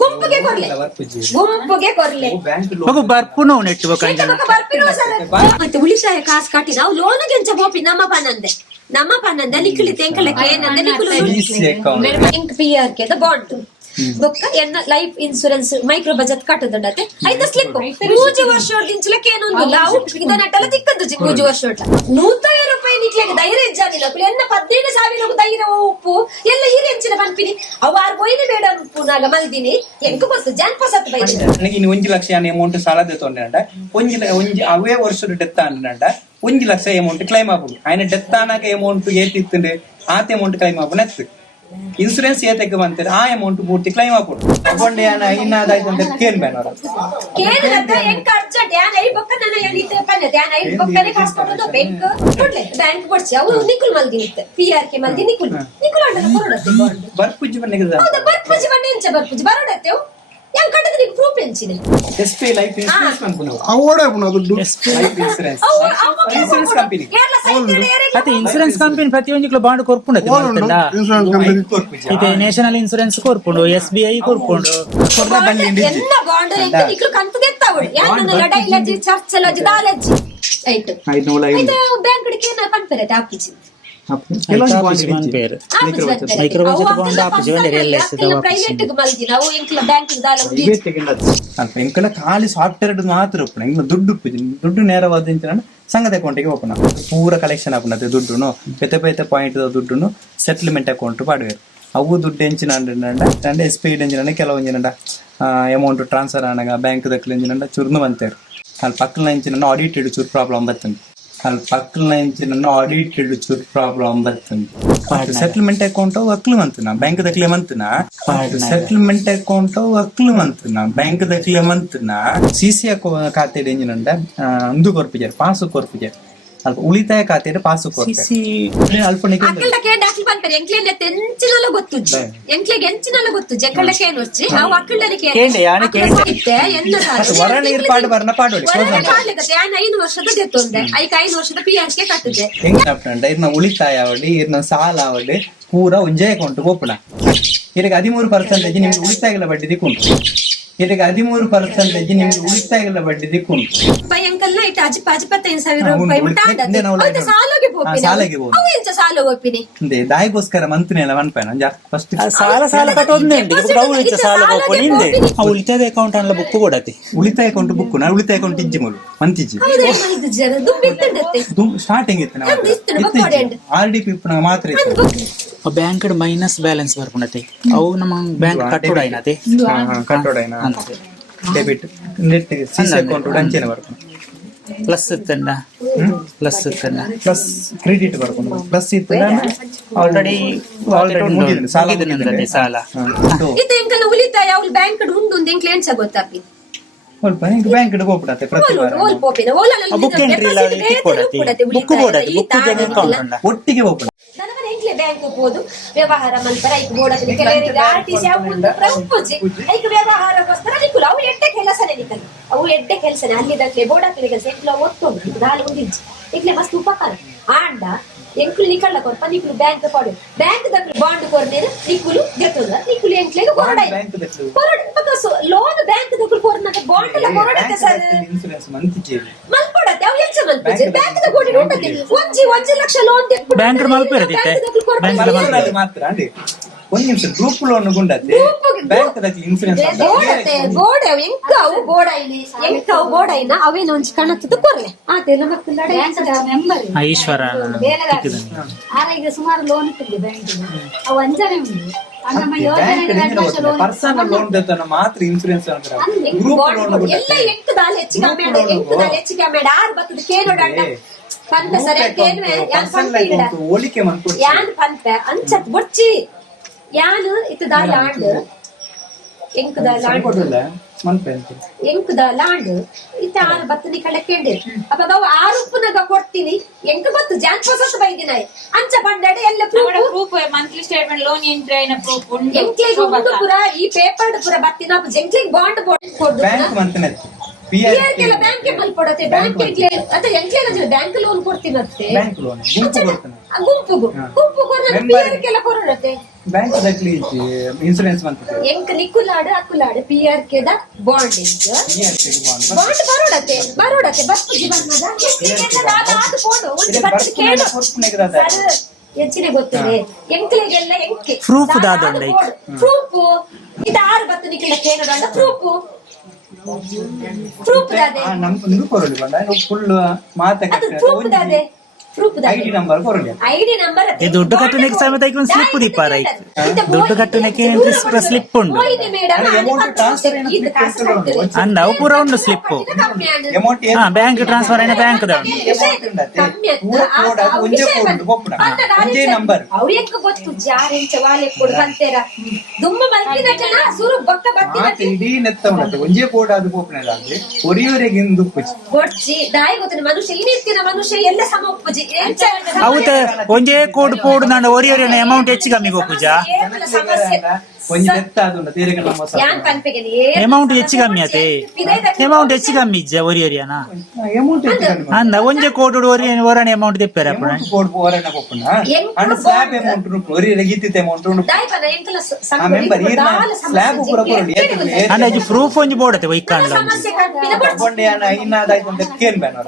ಗುಂಪಿಗೆ ಕೊರ್ಲೆ ಗುಂಪಿಗೆ ಕೊರ್ಲೆ ಬರ್ಪುನ ನೆಟ್ಟು ಮತ್ತೆ ಉಳಿಸಾಯ ಕಾಸು ಕಟ್ಟಿ ನಾವು ಲೋನ್ಗೆ ಎಂಚ ಬೋಪಿ ನಮ್ಮ ಪನ್ನಂದ ನಿಖಿಲಿ ತೆಂಕಲಕ್ಕೆ ಏನಂದ ನಿಖಿಲು PRK ಬಾಂಡ್ ಬೊಕ್ಕ ಎನ್ನ ಲೈಫ್ ಇನ್ಸೂರೆನ್ಸ್ ಮೈಕ್ರೋ ಬಜೆಟ್ ಕಟ್ಟುದಂಡತೆ ಐದ ಸ್ಲಿಪ್ ಮೂಜಿ ವರ್ಷ ದಿಂಚಲಕ್ಕೆ ಏನೊಂದಿಲ್ಲ ಅವು ಇದನ್ನೆಟ್ಟಲ್ಲ ತಿಕ್ಕದ್ದು ಮೂಜಿ ವರ್ಷ ₹100,000 ನಿಕ್ಲೆಗೆ ಧೈರ್ಯ ಇಜ್ಜಾಗಿಲ್ಲ ಎನ್ನ 15,000 ಧೈರ್ಯ ಉಪ್ಪು ಎಲ್ಲ ಹೀರಿ ಹೆಂಚಿನ ಪನ್ಪಿನಿ ಅವಾರು ಕೊಯ್ದು ಬೇಡ ಉಪ್ಪು ನಾಗ ಮಲ್ದಿನಿ ಎಂಕ ಗೊತ್ತು ಜಾನ್ಪಸತ್ ಬೈದಿ ನನಗೆ ಇನ್ನು 1 ಲಕ್ಷ ಅಮೌಂಟ್ ಸಾಲದ ತೊಂಡೆ ಒಂಜಿ ಅವೇ ವರ್ಷದ ಡೆತ್ ಅಂಡ 1 ಲಕ್ಷ ಅಮೌಂಟ್ ಕ್ಲೈಮ್ ಆಗ್ಬೋದು ఆయన ಡೆತ್ ಆನಾಗ ಅಮೌಂಟ್ ಏತಿತ್ತಂಡೆ ಆತ ಅಮೌಂಟ್ ಕ್ಲೈಮ್ ಆಗ್ಬೋದು ನೆತ್ತು ಇನ್ಸೂರೆನ್ಸ್ ಏತಕ್ಕೆ ಬಂತಾರೆ ಆ ಅಮೌಂಟ್ ಪೂರ್ತಿ ಕ್ಲೈಮ್ ಆಗ್ಬೋದು ತಗೊಂಡೆ ಇನ್ನಾದಾಯ್ತು ಅಂತ ಕೇನ್ ಬೇಡ ಬರ್ಪುಜಿ ಬರೋಡತ್ತೆ yang kata tadi proof pencil SP life insurance company award apuna ದುಡ್ಡು life insurance insurance company ಅತಿ ಇನ್ಸೂರೆನ್ಸ್ ಕಂಪನಿ ಪ್ರತಿಯೊಂದು ಬಾಂಡ್ ಕೊರ್ಪುಂಡು ಇನ್ಶೂರೆನ್ಸ್ ಕಂಪನಿ ಇದೆ ನ್ಯಾಷನಲ್ ಇನ್ಸೂರೆನ್ಸ್ ಕೊರ್ಪುಂಡು SBI ಕೊರ್ಪುಂಡು ಕೊರ್ದ ಬಂಡಿ ಎಲ್ಲ ಬಾಂಡ್ ಎಂತ ನಿಕ್ಲು ಕಂತು ತೆತ್ತಾವಡಿ ಯಾನ್ನ ಲಡೈ ಲಜಿ ಚರ್ಚ್ ಲಜಿ ದಾಲಜಿ ಐಟ್ ಇದು ಬ್ಯಾಂಕ್ ಡಿಕೆ ನ ಪನ್ಪರೆ ತಾಪಿಸಿ ಖಾಲಿ ಸಾಫ್ಟ್ವೇರ್ ಮಾತ್ರ ದುಡ್ಡು ನೇರವಾದ ಸಂಘದ ಅಕೌಂಟಿಗೆ ಓಪನ್ ಪೂರ ಕಲೆಕ್ಷನ್ ಆಪುನತೆ ದುಡ್ಡು ಪೆತೆ ಪಾಯಿಂಟ್ ದುಡ್ಡು ಸೆಟ್ಲ್ಮೆಂಟ್ ಅಕೌಂಟ್ ಪಾಡುವೇರು ಅವು ದುಡ್ಡು ಎಂಚಿನ SP ಎಂಚಿನ ಕೆಲವೊಂಜಿನ ಅಮೌಂಟ್ ಟ್ರಾನ್ಸ್ಫರ್ ಆನಾಗ ಬ್ಯಾಂಕ್ ದಕ್ಕಲು ಎಂಚಿನ ಚುರ್ನು ಬಂತೇರು ಅಲ್ಲಿ ಪಕ್ಕಲ ಎಂಚಿನ ಆಡಿಟೆಡ್ ಚೂರು ಪ್ರಾಬ್ಲಮ್ ಬರ್ತಂತೆ ಅಲ್ಲಿ ಪಕ್ಕಲ ಇಂಚಿನ ಆಡಿಟೆಡ್ ಚೂರು ಪ್ರಾಬ್ಲಮ್ ಬರ್ತಂತೆ ಸೆಟಲ್ಮೆಂಟ್ ಅಕೌಂಟ್ ಅಕ್ಲು ಮಂತನ ಬ್ಯಾಂಕ್ ದಕ್ಲೆ ಮಂತನ ಸೆಟಲ್ಮೆಂಟ್ ಅಕೌಂಟ್ ಅಕ್ಲು ಮಂತನ ಬ್ಯಾಂಕ್ ದಕ್ಲೆ ಮಂತನ CC ಖಾತೆ ಎಂಜಿನಂಡ ಅಂದು ಕೊರ್ಪಿಜರ್ ಪಾಸು ಕೊರ್ಪಿಜರ್ ಅಲ್ಪ ಉಳಿತಾಯ ಖಾತೆ ಪಾಸು ಕೊರ್ಪೆ ಅಲ್ಪ ಅಕ್ಕಳಕ್ಕೆ ದಾಖಲೆ ಬಂತಾರೆ ಎಂಕ್ಲೆನೆ ತೆಂಚಿನಲ್ಲ ಗೊತ್ತುಜ್ಜಿ ಎಂಕ್ಲೆಗೆ ಎಂಚಿನಲ್ಲ ಗೊತ್ತುಜ್ಜಿ ಅಕ್ಕಳಕ್ಕೆ ಏನು వచ్చి ನಾವು ಅಕ್ಕಳಕ್ಕೆ ಕೇಂಡೆ ಯಾನೆ ಕೇಂಡೆ ವರ ನೀರು ಪಾಡು ಬರ್ನ ಪಾಡೋಡಿ ಯಾನ 5 ವರ್ಷದ ದೆತ್ತೊಂದೆ ಐಕ 5 ವರ್ಷದ PRK ಕಟ್ಟಿದೆ ಹೆಂಗಪ್ಪ ಇರ್ನ ಉಳಿತಾಯ ಅವಡಿ ಇರ್ನ ಸಾಲ ಅವಡಿ ಪೂರ ಒಂಜೇ ಅಕೌಂಟ್ ಓಪನ್ ಇದಕ್ಕೆ 13% ನಿಮ್ಗೆ ಉಳಿತಾಯಗಳ ಬಡ್ಡಿ ದಿಕ್ಕುಂಟು ಇದಕ್ಕೆ 13% ನಿಮ್ಗೆ ಉಳಿತಾಯಗಳ ಬಡ್ಡಿ ದಿಕ್ಕುಂಟು ಅಂಕಲ್ನ ಇಟ್ಟು 15,000 ಸಾಲಗೆ ಹೋಗ್ತೀನಿ ದಾಯಿಗೋಸ್ಕರ ಮಂತ್ರಿ ಎಲ್ಲ ಮನ್ಪೇನ ಫಸ್ಟ್ ಸಾಲ ಕಟ್ಟೋದೇ ಉಳಿತಾಯ ಅಕೌಂಟ್ ಅಲ್ಲ ಬುಕ್ ಕೊಡತಿ ಉಳಿತಾಯ ಅಕೌಂಟ್ ಬುಕ್ ನಾ ಉಳಿತಾಯ ಅಕೌಂಟ್ ಇಜ್ಜಿ ಮೂಲು ಮಂತಿಜ್ಜಿ ಸ್ಟಾರ್ಟಿಂಗ್ ಇತ್ತು RDP ಮಾತ್ರ ಇತ್ತು ಬ್ಯಾಂಕ್ ಮೈನಸ್ ಬ್ಯಾಲೆನ್ಸ್ ಬರ್ಕೊಂಡತಿ ಅವು ನಮ್ಮ ಬ್ಯಾಂಕ್ ಕಟ್ಟೋಡೈನತಿ ಕಟ್ಟೋಡೈನ ಡೆಬಿಟ್ ನೆಟ್ CC ಅಕೌಂಟ್ ಅಂಚೆನೆ ಬರ್ಕೊಂಡು ಪ್ಲಸ್ ಇತ್ತಂಡ ಪ್ಲಸ್ ಕ್ರೆಡಿಟ್ ಬರ್ಕೊಂಡು ಪ್ಲಸ್ ಇತ್ತು ಆಲ್ರೆಡಿ ಮುಗಿದಿದೆ ಸಾಲ ಇದು ಎಂಕಲ್ಲ ಉಳಿತಾಯ ಅವ್ಳು ಬ್ಯಾಂಕ್ ಉಂಡು ಎಂಕ್ಲೆ ಎನ್ಸ ಗೊತ್ತಾಪಿ ಸ್ವಲ್ಪ ಬ್ಯಾಂಕ್ ಹೋಗ್ಬಿಡತ್ತೆ ಪ್ರತಿ ವಾರ ಒಟ್ಟಿಗೆ ಹೋಗ್ಬಿಡ ಬ್ಯಾಂಕ್ ಹೋಗುದು ವ್ಯವಹಾರ ಮಲ್ಪರ ಐಕ್ ಬೋಡಕ್ಕೆ ಕೆಲವರಿಗೆ RTC ಐಕ್ ವ್ಯವಹಾರಕ್ಕೋಸ್ಕರ ನಿಕ್ಕುಲು ಅವು ಎಡ್ಡೆ ಕೆಲಸನೇ ನಿಕ್ಕಲು ಅವು ಎಡ್ಡೆ ಕೆಲಸನೇ ಅಲ್ಲಿದಕ್ಕೆ ಬೋಡಕ್ಕೆ ಕೆಲಸ ಎಂಕ್ಲ ಒತ್ತೊಂದು ನಾಳೆ ಒಂದಿಜ್ಜಿ ಎಂಕ್ಲೆ ಮಸ್ತ್ ಉಪಕಾರ ಆಂಡ ಎಂಕ್ಲು ನಿಕಲ್ಲ ಕೊರ್ಪ ನಿಕ್ಕುಲು ಬ್ಯಾಂಕ್ ಕೊಡು ಬ್ಯಾಂಕ್ ದಕ್ಕಲು ಬಾಂಡ್ ಕೊರ್ನೇರು ನಿಕ್ಕುಲು ಗೆತ್ತುದ ನಿಕ್ಕುಲು ಎಂಕ್ಲೆಗೆ ಕೊರಡಾಯಿ ಲೋನ್ ಬ್ಯಾಂಕ್ ದಕ್ಕಲು ಕೊರ್ನಾಗ ಬಾಂಡ್ ಎಲ್ಲ ಕೊರಡತ್ತೆ ಸರ್ ಮಲ್ಪಡತ್ತೆ ಅವು ಎಂಚ ಮಲ್ಪಜೆ ಬ್ಯಾಂಕ್ ದ ಕೊಡಿ ನೋಡತ್ತೆ 1 ಲಕ್ಷ ಲೋನ್ ತೆಕ್ಕು ಬ್ಯಾಂಕ್ ಮಲ್ಪೆರದಿತ್ತೆ ಮಾತ್ರ ಅಂಡಿ ಒಂದು ನಿಮಿಷ ಗ್ರೂಪ್ ಲೋನ್ ಗುಂಡತ್ತೆ ಬ್ಯಾಂಕ್ ದಕ್ಕೆ ಇನ್ಸೂರೆನ್ಸ್ ಬೋಡತ್ತೆ ಬೋಡ ಎಂಕವು ಬೋಡೈನಿ ಎಂಕವು ಬೋಡೈನ ಅವೇನು ಒಂಚ ಕಣತ್ತದ ಕೊರ್ಲೆ ಆತೆಲ್ಲ ಮತ್ತೆ ಬ್ಯಾಂಕ್ ಮೆಂಬರ್ ಈಶ್ವರ ಆರೈಗೆ ಸುಮಾರು ಲೋನ್ ಇಟ್ಟಿದೆ ಬ್ಯಾಂಕ್ ಅವು ಅಂಜನೆ ಉಂಟು ಪರ್ಸನಲ್ ಲೋನ್ ದತ್ತನ ಮಾತ್ರ ಇನ್ಸೂರೆನ್ಸ್ ಅಂದ್ರೆ ಗ್ರೂಪ್ ಲೋನ್ ಎಲ್ಲ ಎಂಟು ದಾಲ ಹೆಚ್ಚಿಗೆ ಆಮೇಲೆ 6 ಬರ್ತದೆ ಕೇಳೋಡ ಪಂತ ಸರಿ ಕೇಳ್ವೆ ಯಾನ್ ಪಂತ ಹೋಲಿಕೆ ಮಾಡ್ಕೊಡ್ತೀನಿ ಯಾನ್ ಪಂತ ಅಂಚತ್ ಬೊಚ್ಚಿ ಯಾನ್ ಇತ್ತದ ಲಾಂಡ್ ಎಂಕದ ಲಾಂಡ್ ಎಂಕದ ಲಾಂಡ್ ಇತ್ತ 6 ಬತ್ತನಿ ಕಡೆ ಕೇಳಿ ಅಪ್ಪ ನಾವು 6 ಉಪ್ಪುನಾಗ ಕೊಡ್ತೀನಿ ಎಂಕ ಬತ್ತು ಜಾನ್ ಪೊಸಸ್ ಬೈದಿನ ಅಂಚ ಬಂಡಡೆ ಎಲ್ಲ ಪ್ರೂಫ್ ಮಂತ್ಲಿ ಸ್ಟೇಟ್ಮೆಂಟ್ ಲೋನ್ ಎಂಟ್ರೈನ ಪ್ರೂಫ್ ಉಂಟು ಎಂಕ್ಲೆಗೆ ಒಂದು ಪುರ ಈ ಪೇಪರ್ ಪುರ ಬತ್ತಿನ ಜಂಕ್ಲಿಗೆ ಬಾಂಡ್ ಕೊಡು ಬ್ಯಾಂಕ್ ಮಂತನೆ PRK ಬ್ಯಾಂಕ್ ಮಲ್ಪಡತ್ತೆ ಬ್ಯಾಂಕ್ ಅತ್ತೆ ಎಂಕ್ಲೆ ಬ್ಯಾಂಕ್ ಲೋನ್ ಕೊಡ್ತೀನತ್ತೆ ಬ್ಯಾಂಕ್ ಲೋನ್ ಗುಂಪು ಕೊಡ್ತಾನೆ ಗುಂಪು ಕೊಡ್ತಾನೆ PRK ಕೊರಡತ್ತೆ ಬ್ಯಾಂಕ್ ದಾಖಲೆ ಇನ್ಸೂರೆನ್ಸ್ ಬಂತದೆ ಎಂಕ್ ನಿಕ್ಕುಲಾಡು ಅಕ್ಕುಲಾಡು PRK ದ ಬಾಂಡ್ ಬಾಂಡ್ ಬರೋಡತೆ ಬಸ್ ಜೀವನದ ಅದು ಫೋಟೋ ಒಂದು ಬಸ್ ಕೇಳು ಹೆಚ್ಚಿನ ಗೊತ್ತಿದೆ ಎಂಕ್ಲೆಗೆಲ್ಲ ಎಂಕೆ Proof ದಾದೊಂದು ಐತೆ. ಪ್ರೂಫ್ ಇದು 6 ಬತ್ತು ನಿಕ್ಕಿಲ್ಲ ಕೇಳೋಣ ಪ್ರೂಫ್ ದಾದೆ ನಮ್ದು ಕೊರಲಿ ಬಂಡ ಫುಲ್ ಅದು ಪ್ರೂಫ್ ದಾದೆ ಐಡಿ ನಂಬರ್ ಕೊರಲಿ ಐಡಿ ನಂಬರ್ ಈ ದುಡ್ಡು ಕಟ್ಟುನಕ್ಕೆ ಸಮೇತ ಒಂದು ಸ್ಲಿಪ್ ದೀಪಾರ ದುಡ್ಡು ಕಟ್ಟುನಕ್ಕೆ ಸ್ಲಿಪ್ ಉಂಡು ಅಂದ ಅವು ಪೂರ ಉಂಡು ಸ್ಲಿಪ್ ಅಮೌಂಟ್ ಹಾ ಬ್ಯಾಂಕ್ ಟ್ರಾನ್ಸ್ಫರ್ అయిన ಬ್ಯಾಂಕ್ ದ ಒಂದೇ ನಂಬರ್ ಅವು ಎಂಕ ಗೊತ್ತು ಜಾರೆಂಚ ವಾಲೆ ಕೊಡು ಬಂತೇರ ದುಮ್ಮ ಮಲ್ಕಿದ ಜನ ಸುರು ಬಕ್ಕ ಬತ್ತಿ ಇಡೀ ನೆತ್ತ ಉಂಟು ಒಂದೇ ಕೋಡ್ ಅದು ಪೋಪನದಾದ್ರೆ ಒರಿಯವರೆಗಿಂದು ಗೊಡ್ಜಿ ದಾಯಿ ಗೊತ್ತಿನ ಮನುಷ್ಯ ಇನ್ನಿತ್ತಿನ ಮನುಷ್ಯ ಎಲ್ಲ ಸಮ ಉಪ್ಪುಜಿ ಅವತ್ತ ಒಂದೇ ಕೋಡ್ ಪೋಡ್ ನಾಡ ಒರಿಯರಿನ ಅಮೌಂಟ್ ಹೆಚ್ಚು ಕಮ್ಮಿ ಹೋಗುಜ ಒಂಜಿ ನೆತ್ತ ಅದು ತೀರಿಗೆ ನಮ್ಮ ಅಮೌಂಟ್ ಹೆಚ್ಚು ಕಮ್ಮಿ ಆತೆ ಅಮೌಂಟ್ ಹೆಚ್ಚು ಕಮ್ಮಿ ಇಜ್ಜ ಒರಿಯರಿಯನ ಅಮೌಂಟ್ ಅಂದ ಒಂದೇ ಕೋಡ್ ಒರನೆ ಅಮೌಂಟ್ ತೆಪ್ಪರ ಕೋಡ್ ಪೋರನ ಪೋಪನ ಅಂಡ್ ಸ್ಲಾಬ್ ಅಮೌಂಟ್ ರು ಒರಿಯರಿಗೆ ಇತ್ತಿತೆ ಅಮೌಂಟ್ ರು ಆ ಮೆಂಬರ್ ಸ್ಲಾಬ್ ಪೂರ ಕೊರಲಿ ಅಂದ ಇದು ಪ್ರೂಫ್ ಒಂಜಿ ಬೋಡತೆ ವೈಕಾಂಡ ಕೊಂಡೆ ಅನ ಇನ್ನಾದಾಯ್ತು ಅಂತ ಕೇನ್ ಬ್ಯಾನರ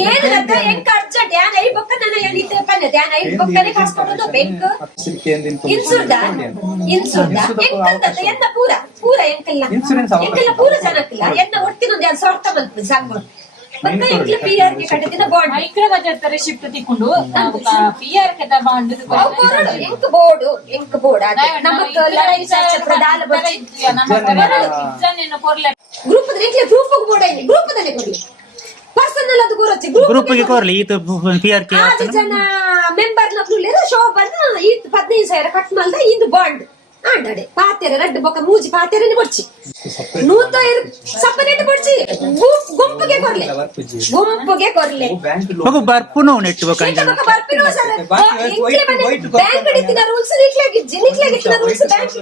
ಕೇನದ ಎಂಕ ಅರ್ಜೆಂಟ್ ಯಾನ ಐ ಬೊಕ್ಕ ನನ್ನ ಏನಿತೆ ಪನ್ನೆ ಯಾನ ಐ ಬೊಕ್ಕನೆ ಕಾಸ್ಕೊಂಡು ಬ್ಯಾಂಕ್ ಇನ್ಸುರ್ದ ಎಂಕಂತ ಎನ್ನ ಪೂರ ಎಂಕಲ್ಲ ಎಂಕಲ್ಲ ಪೂರ ಜನಕ್ಕಿಲ್ಲ ಎನ್ನ ಒಟ್ಟಿನೊಂದು 2 ಸಾವಿರ ತಗೊಂಡು ಸಾಕು ಮತ್ತೆ ಎಂಕಲ PRK ಕಟ್ಟಿದ ಬಾಂಡ್ ఇక్కడ వచ్చేస్తారు షిఫ్ట్ తిక్కుండు PRK ದ ಬಾಂಡ್ ಎಂಕ ಬೋರ್ಡ್ ನಮಕ್ ಪ್ರಧಾನ ಗ್ರೂಪ್ ಗ್ರೂಪ್ ಬೋರ್ಡ್ ಐತಿ ಗ್ರೂಪ್ ದಲ್ಲಿ ಕೊಡಿ ಪರ್ಸನಲ್ ಅದು ಗೊರಚ್ಚಿ ಗ್ರೂಪ್ ಗೆ ಕೊರ್ಲಿ ಈತ PRK 6 ಜನ ಮೆಂಬರ್ ನಕ್ಲು ಶೋಭನ ಈ 15,000 ಕಟ್ ಮಲ್ದ ಇಂದು ಬಾಂಡ್ ಆಂಡಡೆ ಪಾತೆರ ರೆಡ್ ಬೊಕ್ಕ ಮೂಜಿ ಪಾತೆರನೆ ಬಡ್ಚಿ 100,000 ಸಪರೇಟ್ ಬಡ್ಚಿ ಗುಂಪಿಗೆ ಕೊರ್ಲೆ ಮಗು ಬರ್ಪುನು ನೆಟ್ಟು ಬಕಂಜ ಬರ್ಪಿರೋ ಸರ್ ಬ್ಯಾಂಕ್ ಇತ್ತಿನ ರೂಲ್ಸ್ ನಿಕ್ಲಾಗಿತ್ತಿನ ರೂಲ್ಸ್ ಬ್ಯಾಂಕ್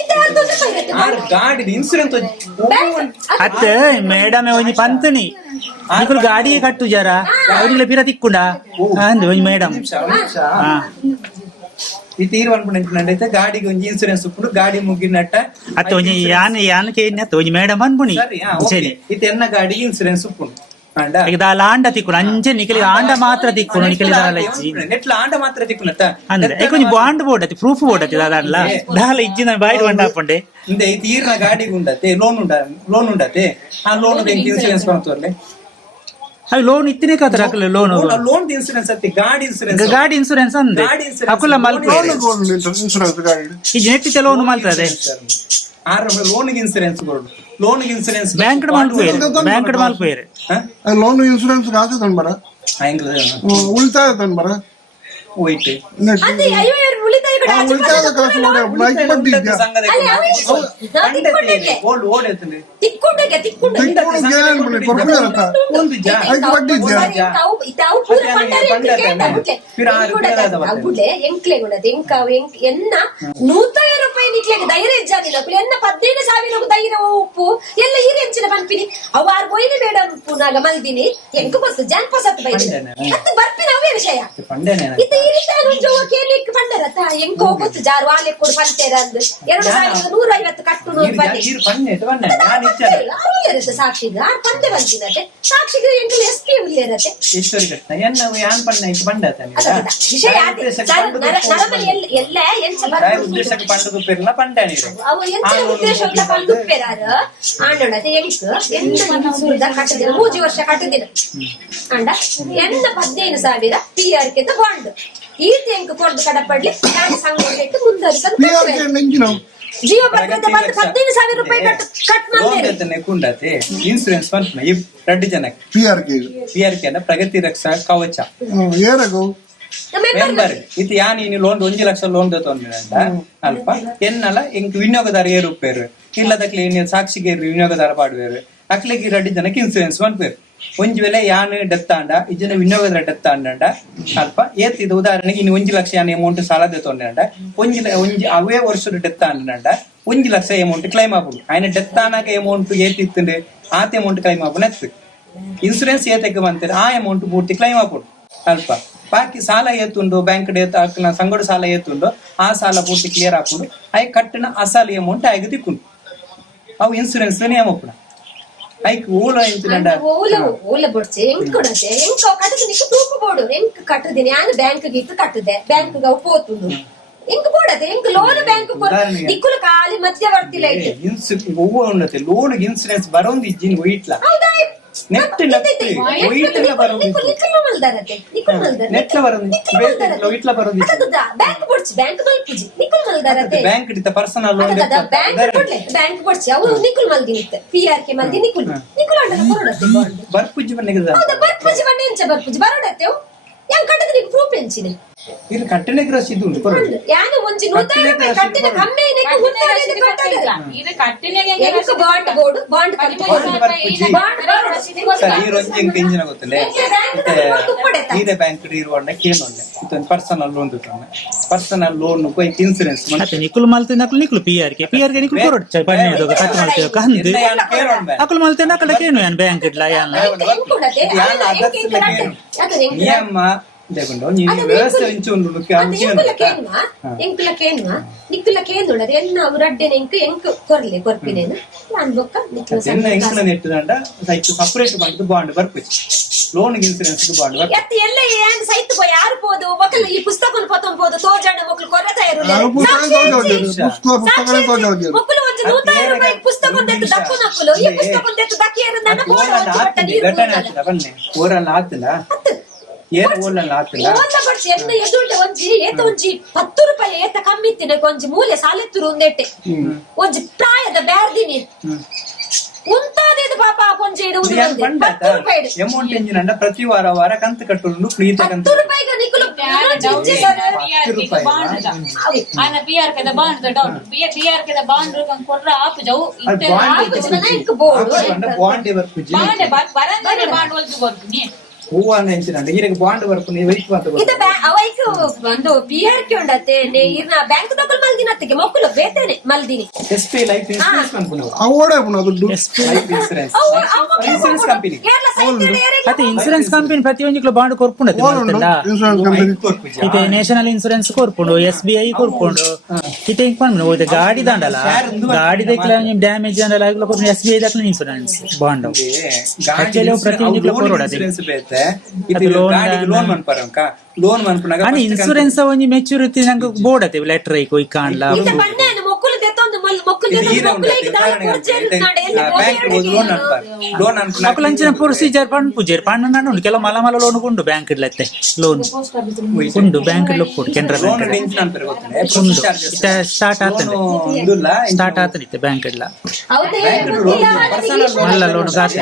ಐತೆ 6,000 ರೂಪಾಯಿ ಗಾಡಿ ಇನ್ಸೂರೆನ್ಸ್ ಅತ್ತ ಮೇಡಮ್ ಒಂಜಿ ಪಂತನಿ ನಿಕುಲು ಗಾಡಿಗೆ ಕಟ್ಟು ಜರ ಅವ್ರಿಗೆಲ್ಲ ಪಿರ ತಿಕ್ಕುಂಡ ಅಂದ್ ಒಂಜಿ ಮೇಡಮ್ ಹಾ ಈ ತೀರು ಅನ್ಕೊಂಡೈತೆ ಗಾಡಿಗೆ ಒಂಜಿ ಇನ್ಸೂರೆನ್ಸ್ ಉಪ್ಪುಡು ಗಾಡಿ ಮುಗಿನಟ್ಟ ಅತ್ತ ಒಂಜಿ ಯಾನ್ ಕೇನ್ ಅತ್ತ ಒಂಜಿ ಮೇಡಮ್ ಅನ್ಪುನಿ ಸರಿ ಇದು ಎನ್ನ ಗಾಡಿಗೆ ಇನ್ಸೂರೆನ್ಸ್ ಉಪ್ಪುಡು ಆಂಡ ಈಗ ದಾಲ ಆಂಡ ತಿಕ್ಕುನು ಅಂಚೆ ನಿಕಲಿ ಆಂಡ ಮಾತ್ರ ತಿಕ್ಕುನು ನಿಕಲಿ ದಾಲ ಇಜ್ಜಿ ನೆಟ್ಲ ಆಂಡ ಮಾತ್ರ ತಿಕ್ಕುನತ್ತ ಅಂದ್ರೆ ಈಗ ಒಂಜಿ ಬಾಂಡ್ ಬೋರ್ಡ್ ಅತಿ ಪ್ರೂಫ್ ಬೋರ್ಡ್ ಅತಿ ದಾಲ ದಾಲ ಇಜ್ಜಿನ ಬಾಯ್ಡ್ ಬಂಡ ಹಾಕೊಂಡೆ ಇಂದೆ ಈ ತೀರ್ನ ಗಾಡಿಗೆ ಉಂಡತೆ ಲೋನ್ ಉಂಡತೆ ಆ ಲೋನ್ ಇನ್ಸೂರೆನ್ಸ್ ಬರ್ತವರ್ಲೆ ಅవి ಲೋನ್ ಇತ್ತಿನೇ ಕಾತರ ಹಾಕಲ್ಲ ಲೋನ್ ಲೋನ್ ಇನ್ಸೂರೆನ್ಸ್ ಅತ್ತಿ ಗಾಡಿ ಇನ್ಸೂರೆನ್ಸ್ ಅಂದೆ ಹಾಕಲ್ಲ ಮಲ್ಪ ಇನ್ಸೂರೆನ್ಸ್ ಗಾಡಿ ಈ ನೆಟ್ಟಿತೆ ಲೋನ್ ಮಲ್ತದೆ ಲೋನ್ ಇನ್ಸೂರೆನ್ಸ್ ಬ್ಯಾಂಕ್ ಮಲ್ಪೇರು ಲೋನ್ ಇನ್ಸೂರೆನ್ಸ್ ಕಾಸು ತಂಬರ ಉಳಿತಾಯ ತಂಬರ ಹೋಯ್ತು ಅದೇ ಅಯ್ಯೋ ಉಳಿತಾಯ ಕೂಡ ಉಳಿತಾಯದ ಕಾಸು ಬೈಕ್ ಬಡ್ಡಿ ಇದೆಯಾ ఎన్న 100,000 రూపాయలు నీకు ధైర్యం ఇచ్చాను ఎన్న 15,000 ధైర్యం ఉప్పు ಎಲ್ಲ ಹಿರಿಯಂಚಿನ ಪಂಪಿನಿ ಅವಾರು ಹೋಯ್ದು ಮೇಡಮ್ ಉಪ್ಪು ನಾಗ ಮಲ್ದಿನಿ ಎಂಕ ಬಸ್ತು ಜಾನ್ಪಸತ್ ಬೈದಿ ಅದು ಬರ್ಪಿನ ಅವೇ ವಿಷಯ ಇದು ಹಿರಿತಾನು ಜೋಕೆ ಲಿಕ್ ಬಂದರತ ಎಂಕ ಹೋಗುತ್ತು ಜಾರು ವಾಲೆ ಕೊಡು ಪಂತೇರ ಅಂದು 2,150 ಕಟ್ಟು ಸಾಕ್ಷಿಗ ಪಂದೆ ಬಂದಿನತೆ ಸಾಕ್ಷಿಗ ಎಂಕಲ್ ಎಸ್ಪಿ ಉಳ್ಳೇರತೆ ವಿಷಯ ಎಲ್ಲ ಎಂಚ ಉದ್ದೇಶಕ್ಕೆ ಪಂಡು ಪೇರ್ಲ ಪಂಡಾಣಿ ಅವು ಎಂಚ ಉದ್ದೇಶ ಪಂಡು ಪೇರಾರ ಆಂಡೋಣತೆ ಎಂಕ್ ಎಂತ ಸುರಿದ ಕಟ್ಟಿದಿನ 3 ವರ್ಷ ಕಟ್ಟಿದಿನ ಅಂಡ ಎನ್ನ 15,000 PRK ಬಾಂಡ್ ಈತಿ ಎಂಕ್ ಕೊಡ್ದು ಕಡಪಡ್ಲಿ ನಾನು ಸಂಘ ಇಟ್ಟು ಮುಂದುವರಿಸಲು ಜಿಯೋ ಭದ್ರತೆ ಬಂದು 15,000 ರೂಪಾಯಿ ಕಟ್ ಮಾಡಿದೆ ಇನ್ಸೂರೆನ್ಸ್ ಬಂತು ಎರಡು ಜನಕ್ಕೆ PRK ಅಂದ ಪ್ರಗತಿ ರಕ್ಷಾ ಕವಚ ಮೆಂಬರ್ ಇದು ಯಾನು ಲೋನ್ 1 ಲಕ್ಷ ಲೋನ್ ತೊಂದಿರಂತ ಅಲ್ಪ ಎನ್ನಲ ಎಂಕ್ ವಿನಿಯೋಗದಾರ ಏರುಪೇರು ಇಲ್ಲದಕ್ಲೆ ಸಾಕ್ಷಿಗೆ ವಿನಿಯೋಗದಾರ ಪಾಡುವೇರು ಅಕ್ಲೆಗೆ 2 ಜನಕ್ಕೆ ಇನ್ಸೂರೆನ್ಸ್ ಬಂದ್ಪೇರು ಒಂಜಿ ವೇಳೆ ಯಾನು ಡೆತ್ ಆಂಡ ಇಜನ ವಿನಿಯೋಗದಾರ ಡೆತ್ ಆಂಡ ಅಲ್ಪ ಏತ್ ಇದು ಉದಾಹರಣೆಗೆ ಇನ್ನು 1 ಲಕ್ಷ ಯಾನು ಅಮೌಂಟ್ ಸಾಲದ ತೊಂದಿರಂಡ ಒಂಜಿ ಅವೇ ವರ್ಷದ ಡೆತ್ ಆಂಡ 1 ಲಕ್ಷ ಅಮೌಂಟ್ ಕ್ಲೈಮ್ ಆಗ್ಬೋದು ఆయన ಡೆತ್ ಆನಾಗ ಅಮೌಂಟ್ ಏತಿತ್ತಂಡೆ ಆತ ಅಮೌಂಟ್ ಕ್ಲೈಮ್ ಆಗ್ಬೋದು ಇನ್ಸೂರೆನ್ಸ್ ಏತಕ್ಕೆ ಬಂತಾರೆ ಆ ಅಮೌಂಟ್ ಪೂರ್ತಿ ಕ್ಲೈಮ್ ಆಗ್ಬೋದು ಅಲ್ಪ ಬಾಕಿ ಸಾಲ ಏತುಂಡು ಬ್ಯಾಂಕ್ ಸಂಗಡ ಸಾಲ ಏತುಂಡು ಆ ಸಾಲ ಪೂರ್ತಿ ಕ್ಲಿಯರ್ ಹಾಕೊಂಡು ಐ ಕಟ್ಟಿನ ಅಸಾಲಿ ಅಮೌಂಟ್ ಆಗಿ ದಿಕ್ಕುಂಡು ಅವು ಇನ್ಸೂರೆನ್ಸ್ ನಿಯಮ ಕೂಡ ಐಕ್ ಊಲ ಇಂಚಿನಂಡ ಓಲ ಬೊಡ್ಚೆ ಎಂಕ್ ಕೊಡತೆ ಎಂಕ್ ಕಟ್ಟದ ನಿಕ್ ತೂಕು ಬೋಡು ಎಂಕ್ ಕಟ್ಟದಿನಿ ನಾನು ಬ್ಯಾಂಕ್ ಗಿಟ್ಟು ಕಟ್ಟದೆ ಬ್ಯಾಂಕ್ ಗ ಪೋತುಂಡು ಎಂಕ್ ಬೋಡತೆ ಎಂಕ್ ಲೋನ್ ಬ್ಯಾಂಕ್ ನಿಕ್ಕುಲು ಖಾಲಿ ಮಧ್ಯವರ್ತಿ ಲೈಟ್ ಹೂವು ಉಂಡತೆ ಲೋನ್ ಇನ್ಸೂರೆನ್ಸ್ ಬರೋಂದು ಇಜ್ಜಿನ ಒಯ್ಟ್ಲ ನೆಟ್ ಒಯ್ಟ್ಲ ಬರೋದು ನೆಟ್ಲ ಬರೋದು ಒಯ್ಟ್ಲ ಬರೋದು ಬ್ಯಾಂಕ್ ಬೊಡ್ಚಿ ಬ್ಯಾಂಕ್ ಮಲ್ಪುಜಿ ನಿಕ್ಕುಲ್ ಮಲ್ದಾರತೆ ಬ್ಯಾಂಕ್ ಇತ್ತ ಪರ್ಸನಲ್ ಲೋನ್ ಬ್ಯಾಂಕ್ ಬೊಡ್ಚಿ ಅವು ನಿಕ್ಕುಲ್ ಮಲ್ದಿನಿತ್ತೆ PRK ಮಲ್ದಿ ನಿಕ್ಕುಲ್ ಅಂಡಲ ಬರೋಡತ್ತೆ ಬರ್ಪುಜ್ಜಿ ಬನ್ನಿಗೆ ಹೌದಾ ಬರ್ಪುಜಿ ಬನ್ನಿ ಎಂಚ ಬರ್ಪುಜಿ ಬರೋಡತ್ತೆ yang ಕಟ್ಟದ ನಿಕ್ ಪ್ರೂಫ್ ಎಂಚಿನೆ ಇಲ್ಲಿ ಕಟ್ಟನೆ ಗ್ರಸ್ ಇದು ಉಂಟು ಕೊರಡು ಯಾನು ಒಂಜಿ 100 ರೂಪಾಯಿ ಕಟ್ಟಿನ ಕಮ್ಮಿ ನಿಕ್ ಮುತ್ತಾಡಿದ ಕಟ್ಟದ ಇದು ಕಟ್ಟಿನೆಗೆ ಎಂಕ್ ಬಾಂಡ್ ಬೋರ್ಡ್ ಬಾಂಡ್ ಸರ್ ಈ ರಂಜಿ ಎಂಜಿನ ಗೊತ್ತಲ್ಲ ಈಡೆ ಬ್ಯಾಂಕ್ ಇರುವಂಡ ಕೇಳೊಂಡೆ ಇತ್ತೊಂದು ಪರ್ಸನಲ್ ಲೋನ್ ದುಟ್ಟೊಂಡೆ ಪರ್ಸನಲ್ ಲೋನ್ ಕೊಯ್ ಇನ್ಸೂರೆನ್ಸ್ ಮತ್ತೆ ನಿಕುಲ್ ಮಲ್ತೆ ನಕುಲ್ ನಿಕುಲ್ PRK ನಿಕುಲ್ ಕೊರಡ್ ಚೈ ಬನ್ನಿ ಅದು ಕಟ್ ಮಾಡ್ತೇವೆ ಕಂದು ಅಕುಲ್ ಮಲ್ತೆ ನಕಲ ಕೇನು ಯಾನ್ ಬ್ಯಾಂಕ್ ಇಡ್ಲ ಯಾನ್ ನಿಯಮ ದೇಕೊಂಡು ನೀವು ವ್ಯವಸ್ಥೆ ಇಂಚು ಉಂಡು ಎಂಕುಲ ಕೇನ್ವಾ ನಿಕ್ಕುಲ ಕೇಂದುಂಡದು ಎನ್ನ ರಡ್ಡೆನ ಎಂಕ್ ಕೊರ್ಲೆ ಕೊರ್ಪಿನೇನು ನಾನ್ ಬೊಕ್ಕ ಎನ್ನ ಎಂಕ್ಲ ನೆಟ್ಟುದಂಡ ಸೈಟ್ ಸಪರೇಟ್ ಮಾಡಿದ್ದು ಬಾಂಡ್ ಬರ್ಪುಜಿ ಲೋನ್ ಇನ್ಸೂರೆನ್ಸ್ ಬಾಂಡ್ ಬರ್ಪುಜಿ ಎತ್ತ ಎಲ್ಲ ಏನ್ ಸೈತ್ ಪೋ ಯಾರು ಪೋದು ಮಕ್ಕಳು ಈ ಪುಸ್ತಕ ಪೋದು ತೋಜಾಣ ಮಕ್ಕಳು ಕೊರತಾ ಮಕ್ಕಳು ಒಂದು 100 ರೂಪಾಯಿ ಪುಸ್ತಕ ಒಂದೆತ್ತು ದಕ್ಕು ನಕ್ಕಲು ಈ ಪುಸ್ತಕ ಒಂದೆತ್ತು ದಕ್ಕಿ ಬನ್ನಿ ಓರಲ್ಲ ಆತಲ್ಲ ಏನ್ ಓಲಲ್ಲ ಆತಲ್ಲ ಎನ್ನ ಎದುಂಡೆ ಒಂಜಿ 10 ರೂಪಾಯಿ ಏತ ಕಮ್ಮಿ ಇತ್ತಿನ ಒಂಜಿ ಮೂಲೆ ಸಾಲೆತ್ತುರು ಒಂದೆಟ್ಟೆ ಒಂಜಿ ಪ್ರಾಯದ ಬ್ಯಾರ್ದಿನಿ ಉಂತಾದೇದು ಪಾಪ ಕೊಂಚ ಇದು 10 ರೂಪಾಯಿ ಅಮೌಂಟ್ ಎಂಜಿನ ಪ್ರತಿ ವಾರ ಕಂತು ಕಟ್ಟುಂಡು ಪ್ರೀತ ಕಂತು 10 ರೂಪಾಯಿಗೆ ನಿಕುಲು ಆನ PRK ದ ಬಾಂಡ್ ಡೌನ್ PRK ದ ಬಾಂಡ್ ಕೊರ್ರ ಆಪು ಜೌ ಇಂಕ ಬೋರ್ಡ್ ಬಾಂಡ್ ಬರ್ಪುಜಿ ಬಾಂಡ್ ಬರಂದ್ರೆ ಬಾಂಡ್ ಒಲ್ದು ಬರ್ತೀನಿ ಹೂವನ್ನ ಎಂಚಿನಂಡ ಈರೆಗೆ ಬಾಂಡ್ ಬರ್ಪು ನೀವು ವೈಟ್ ಅಂತ ಇದು ಅವೈಕು ಒಂದು PRK ಉಂಡತೆ ಇರ್ನ ಬ್ಯಾಂಕ್ ತಗೊಳ್ ಮಲ್ದಿನತ್ತಿಗೆ ಮಕ್ಕಳು ಬೇತೇನೆ ಮಲ್ದಿನಿ SP ಲೈಫ್ ಇನ್ಶೂರೆನ್ಸ್ ಕಂಪನಿ ಅವೋಡೆ ಪುನಃ ದುಡ್ಡು ಲೈಫ್ ಇನ್ಶೂರೆನ್ಸ್ ಇನ್ಶೂರೆನ್ಸ್ ಕಂಪನಿ ಮತ್ತೆ ಇನ್ಸೂರೆನ್ಸ್ ಕಂಪನಿ ಪ್ರತಿಯೊಂದು ಬಾಂಡ್ ಕೊರ್ಪುಂಡತೆ ಇನ್ಶೂರೆನ್ಸ್ ಕಂಪನಿ ಇತ್ತೆ ನ್ಯಾಷನಲ್ ಇನ್ಸೂರೆನ್ಸ್ ಕೊರ್ಪುಂಡು SBI ಕೊರ್ಪುಂಡು ಇತ್ತೆ ಇಂಕ್ ಪನ್ಮು ಓದೆ ಗಾಡಿ ದಾಂಡಲ ಗಾಡಿ ದಕ್ಲ ನಿಮ್ ಡ್ಯಾಮೇಜ್ ಅಂಡಲ ಆಗ್ಲ ಕೊರ್ಪು SBI ದಕ್ಲ ಇನ್ಸೂರೆನ್ಸ್ ಬಾಂಡ್ ಆಕ್ಚುಲಿ ಪ್ರತಿಯೊಂದು ಕೊರೋಡತೆ ಇನ್ಶೂರೆನ್ಸ್ ಬೇತೆ ಇದು ಗಾಡಿಗೆ ಲೋನ್ ಮನ್ಪರಂಕ ಲೋನ್ ಮನ್ಪನಾಗ ಅನಿ ಇನ್ಸೂರೆನ್ಸ್ ಒಂಜಿ ಮೆಚುರಿಟಿ ನಂಗೆ ಬೋರ್ಡ್ ಅತೆ ಲೆಟರ್ ಐ ಕೊಯ್ ಕಾಣ್ಲ ಇದು ಬಣ್ಣೇನು ಮಕ್ಕಳು ದೆತ್ತೊಂದು ಮಕ್ಕಳು ಲೋನ್ ಅನ್ಪನ ಅಕುಲ್ ಅಂಚಿನ ಪ್ರೊಸೀಜರ್ ಪನ್ಪುಜೇರ್ ಪಣ್ಣ ಉಂಡು ಕೆಲವು ಮಲ ಮಲ ಲೋನ್ ಉಂಡು ಬ್ಯಾಂಕ್ ಇಡ್ಲತ್ತೆ ಲೋನ್ ಉಂಡು ಬ್ಯಾಂಕ್ ಇಡ್ಲೊಪ್ಪುಡು ಕೆನರಾ ಲೋನ್ ಬ್ಯಾಂಕ್ ಇಂಚಿನ ಅಂತಾರೆ ಗೊತ್ತನೆ ಉಂಡು ಸ್ಟಾರ್ಟ್ ಆತನೆ ಇಂದುಲ್ಲ ಸ್ಟಾರ್ಟ್ ಆತನಿತ್ತೆ ಬ್ಯಾಂಕ್ ಇಡ್ಲ ಹೌದೇ ಮಲ್ಲ ಲೋನ್ ಗಾತೆ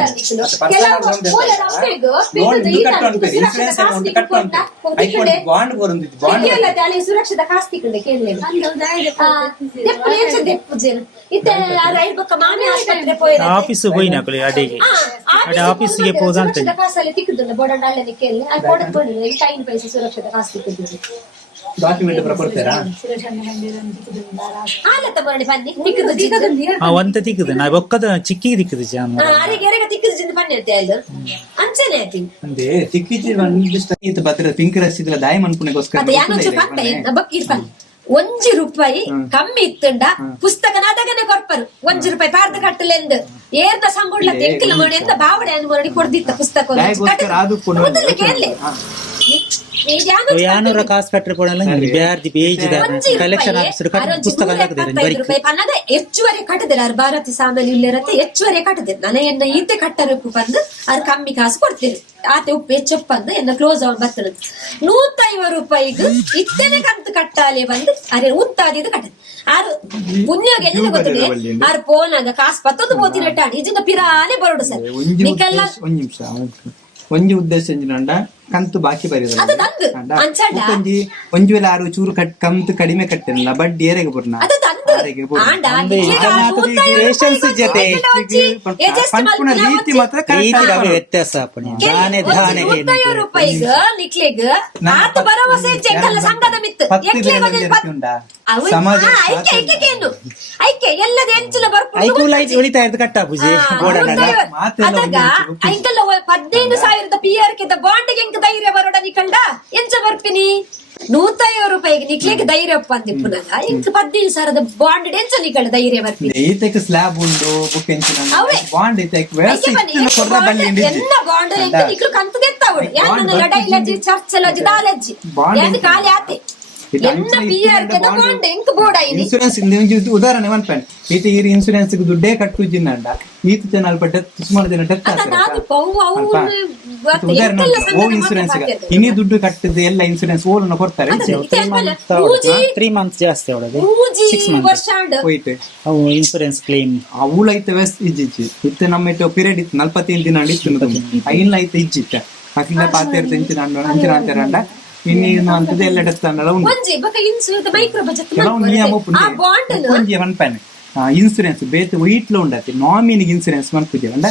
ಬಾಂಡ್ ಬರುಂದಿತ್ತು ಬಾಂಡ್ ಸುರಕ್ಷಿತ ಕಾಸ್ತಿ ಆಫೀಸ್ ಹೋಯ್ನ ಅಕುಲಿ ಅಡೆಗೆ ಅಡೆ ಆಫೀಸ್ಗೆ ಪೋಸ್ ಅಂತ ಸುರಕ್ಷಿತ ಕಾಸ್ತಿ ಡಾಕ್ಯುಮೆಂಟ್ ಕೊಡ್ತಾರಾ ಒಂತ ತಿಕ್ಕದು ನಾ ಒಕ್ಕದ ಚಿಕ್ಕಿಗೆ ತಿಕ್ಕದು ಜಾಮ ಅಂದ್ರೆ ತಿಕ್ಕಿಚಿ ಒಂದಿಷ್ಟ ಬತ್ರ ಪಿಂಕ್ ರಸ್ ಇದ್ರ ದಾಯ ಮನ್ಪುಣೆಗೋಸ್ಕರ ಒಂಜಿ ರೂಪಾಯಿ ಕಮ್ಮಿ ಇತ್ತುಂಡ ಪುಸ್ತಕ ಅದಗನೆ ಕೊರ್ಪರು ಒಂಜಿ ರೂಪಾಯಿ ಪಾರ್ದ ಕಟ್ಟಲೆಂದು ಏರ್ದ ಸಂಗುಡ್ಲ ತೆಂಕಿಲ ಮಾಡಿ ಎಂದ ಬಾವಡೆ ಅನ್ಕೊಂಡು ಕೊಡ್ದಿತ್ತ ಪುಸ್ತಕ ಯಾನೂರ ಕಾಸು ಕಟ್ಟರೆ ಕೊಡಲ್ಲ ಬ್ಯಾರ್ದಿ ಬೇಜಿದ ಕಲೆಕ್ಷನ್ ಆಫೀಸರ್ ಪುಸ್ತಕ ಹೆಚ್ಚುವರಿ ಕಟ್ಟದಿಲ್ಲ ಅವ್ರು ಭಾರತಿ ಸಾಮಾನ್ಯ ಇಲ್ಲಿರತ್ತೆ ಹೆಚ್ಚುವರಿ ಕಟ್ಟದಿಲ್ಲ ನಾನು ಎನ್ನ ಈತೆ ಕಟ್ಟರಕ್ಕೂ ಬಂದು ಅವ್ರು ಕಮ್ಮಿ ಕಾಸು ಕೊಡ್ತೇನೆ ಆತೆ ಉಪ್ಪು ಹೆಚ್ಚಪ್ಪಂದು ಎನ್ನ ಕ್ಲೋಸ್ ಆಗಿ ಬರ್ತದೆ 150 ರೂಪಾಯಿಗೂ ಇತ್ತೇನೆ ಕಂತು ಕಟ್ಟಾಲೆ ಬಂದು ಅರೆ ಉತ್ತಾದಿದ್ದು ಕಟ್ಟದ ಆರು ಪುಣ್ಯಾಗ ಎಲ್ಲಿ ಗೊತ್ತಿದೆ ಆರು ಪೋನಾಗ ಕಾಸು ಪತ್ತೊಂದು ಪೋತಿನ ಟಾಡಿ ಇಜಿನ ಪಿರಾನೆ ಬರೋಡು ಸರ್ ನಿಕ್ಕೆಲ್ಲ ಒಂಜಿ ಉದ್ದೇಶ ಎಂಜಿನಂಡ ಕಂತು ಬಾಕಿ ಬರೆಯೋದು ಒಂಜಿ ವೇಳೆ ಆರು ಚೂರು ಕಂತು ಕಡಿಮೆ ಕಟ್ಟೆನಲ್ಲ ಬಡ್ಡಿ ಏರೆಗೆ ಬುರ್ನ ರೀತಿ ಮಾತ್ರ ವ್ಯತ್ಯಾಸ ಉಳಿತಾಯ ಕಟ್ಟ ಪೂಜೆ 15,000 PRK ಬಾಂಡ್ಗೆ ಎಂಕ್ ಧೈರ್ಯ ಬರೋಡ ನಿಕಲ್ಡ ಎಂಚ ಬರ್ಪಿನಿ ₹150 ನಿಕ್ಲಿಗೆ ಧೈರ್ಯ ಒಪ್ಪ ಅಂದಿಪ್ಪುನಗ ಎಂಕ್ 15,000 ಬಾಂಡ್ ಎಂಚ ನಿಕಲ್ಡ ಧೈರ್ಯ ಬರ್ಪಿನಿ ಈತಕ್ಕೆ ಸ್ಲ್ಯಾಬ್ ಉಂಡು ಬುಕ್ ಎಂಚಿನ ಅವೇ. ಬಾಂಡ್ ಐತೆ ವ್ಯವಸ್ಥೆ ಕೊಡ್ರ ಬಲ್ಲಿ ಎಲ್ಲ ಬಾಂಡ್ ಎಂಕ್ ನಿಕ್ಲು ಕಂತು ತೆತ್ತಾವಳು ಯಾನ ಲಡೈ ಲಜ್ಜಿ ಚರ್ಚ್ ಲಜ್ಜಿ ದಾಲಜ್ಜಿ ಬಾಂಡ್ ಯಾನ್ ಖಾಲಿ ಆತೆ ಎನ್ನ PRK ಬಾಂಡ್ ಎಂಕ್ ಬೋಡ ini ಇನ್ಸೂರೆನ್ಸ್ ಉದಾಹರಣೆ ಮನ್ಪೇನ್ ಈತ ಈ ಇನ್ಸೂರೆನ್ಸ್ ದುಡ್ಡೇ ಕಟ್ಟುಜಿನ್ನಂಡ ಈತ ಜನ ಅಲ್ಪ ಡೆತ್ ಸುಮಾರು ಜನ ಡೆತ್ ಅದು ಪೌ ಅವು ಉದಾಹರಣೆ ಓ ಇನ್ಸೂರೆನ್ಸ್ ಇನ್ನೇ ದುಡ್ಡು ಕಟ್ಟಿದ್ದು ಎಲ್ಲ ಇನ್ಸೂರೆನ್ಸ್ ಓಲನ್ನ ಕೊಡ್ತಾರೆ 3 ಮಂತ್ಸ್ ಜಾಸ್ತಿ ಅವಳದು ವರ್ಷ ಹೋಯ್ತು ಅವು ಇನ್ಸೂರೆನ್ಸ್ ಕ್ಲೇಮ್ ಅವಳ ಐತೆ ವ್ಯವಸ್ಥೆ ಇಜ್ಜಿಚ್ಚಿ ಇತ್ತು ನಮ್ಮ ಇಟ್ಟು ಪೀರಿಯಡ್ ಇತ್ತು 45 ದಿನ ಇತ್ತು ಐನ್ ಐತೆ ಇಜ್ಜಿತ್ತ ಅಕ್ಕಿಂದ ಪಾತಿರ್ತ ಇಂಚಿನ ಅಂಚಿನ ಅಂತಾರಂಡ ಇನ್ನೇನು ಅಂತದ್ದು ಎಲ್ಲ ಡೆತ್ ಅನ್ನಲ್ಲ ಉಂಟು ಒಂಜಿ ಬಕ ಇನ್ಸೂರೆನ್ಸ್ ಮೈಕ್ರೋ ಬಜೆಟ್ ಕೆಲವು ನಿಯಮ ಆ ಬಾಂಡ್ ಒಂಜಿ ಮನ್ಪೇನೆ ಇನ್ಸೂರೆನ್ಸ್ ಬೇತೆ ವೈಟ್ಲ ಉಂಡತಿ ನಾಮಿನಿಗೆ ಇನ್ಸೂರೆನ್ಸ್ ಮನ್ಪುಜಿ ಅಂಡ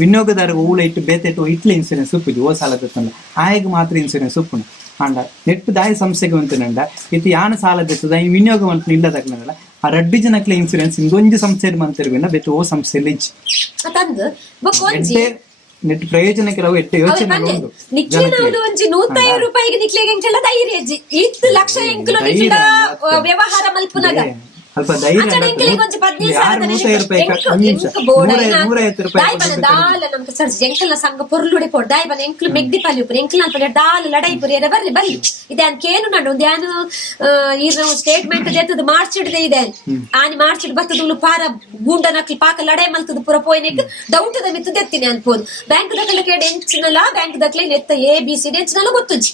ವಿನಿಯೋಗದಾರ ಊಳ ಇಟ್ಟು ಬೇತೆ ಇಟ್ಟು ಇಟ್ಲ ಇನ್ಸೂರೆನ್ಸ್ ಉಪ್ಪುಜಿ ಓ ಸಾಲ ತೆತ್ತಂಡ ಆಯಗ ಮಾತ್ರ ಇನ್ಸೂರೆನ್ಸ್ ಉಪ್ಪುಂಡು ಅಂಡ ನೆಟ್ ದಾಯ ಸಂಸ್ಥೆಗೆ ಬಂತನಂಡ ಇದು ಯಾನ ಸಾಲ ತೆತ್ತದ ಈ ವಿನಿಯೋಗ ಮಂತ್ರ ಇಲ್ಲದಕ್ಕನಲ್ಲ ಆ ರಡ್ಡಿ ಜನಕ್ಲೆ ಇನ್ಸೂರೆನ್ಸ್ ಇಂದೊಂಜಿ ಸಂಸ್ಥೆ ಮಂತಿರ್ವಿನ ಬೇತೆ ಓ ಸಂಸ್ಥೆಯಲ್ಲಿ ಇಜ್ಜಿ ಅತಂದು ಬಕ ಒಂಜಿ ನೆಟ್ ಪ್ರಯೋಜನ ಕೆಲವು ಎಟ್ಟು ಯೋಚನೆ ಉಂಟು ನಿಕ್ಲಿನವನು ಒಂಜಿ ₹150 ನಿಕ್ಲಿಗೆ ಎಂಕೆಲ್ಲ ಧೈರ್ಯ ಅಜ್ಜಿ 1 ಲಕ್ಷ ಎಂಕುಲು ನಿಕ್ಲಿಡ ವ್ಯವಹಾರ ಮಲ್ಪುನಗ ಅಲ್ಪ ಧೈರ್ಯ ಅಂಚನೆ ಎಂಕಲಿಗೆ ಒಂಜಿ 15,000 ದಾಲ ನಮ್ಗೆ ಸರ್ಜಿ ಎಂಕಲ್ನ ಸಂಘ ಪೊರ್ಲುಡೆ ಪೋಡ್ ದಾಯ್ಬನ ಎಂಕ್ಲು ಮೆಗ್ದಿ ಪಾಲಿ ಉಪ್ಪು ಎಂಕ್ಲ ಅಲ್ಪ ದಾಲ ಲಡೈ ಪುರಿಯರ ಬರ್ಲಿ ಬರ್ಲಿ ಇದ್ಯಾನ್ ಕೇನು ನಡು ಒಂದು ಯಾನು ಈಗ ಸ್ಟೇಟ್ಮೆಂಟ್ ದೇತದ ಮಾರ್ಚಿಡ್ದೆ ಇದೆ ಆನಿ ಮಾರ್ಚಿಡ್ ಬತ್ತದ ಪಾರ ಗೂಂಡ ನಕ್ಲಿ ಪಾಕ ಲಡೈ ಮಲ್ತದ ಪುರ ಪೋಯ್ನೆಕ್ ಡೌಟದ ಮಿತ್ತು ದೆತ್ತಿನಿ ಅನ್ಪೋದು ಬ್ಯಾಂಕ್ ದಕ್ಲೆ ಕೇಡ್ ಎಂಚಿನಲ್ಲ ಬ್ಯಾಂಕ್ ದಕ್ಲೆ ನೆತ್ತ ABCD ಎಂಚಿನಲ್ಲ ಗೊತ್ತುಜಿ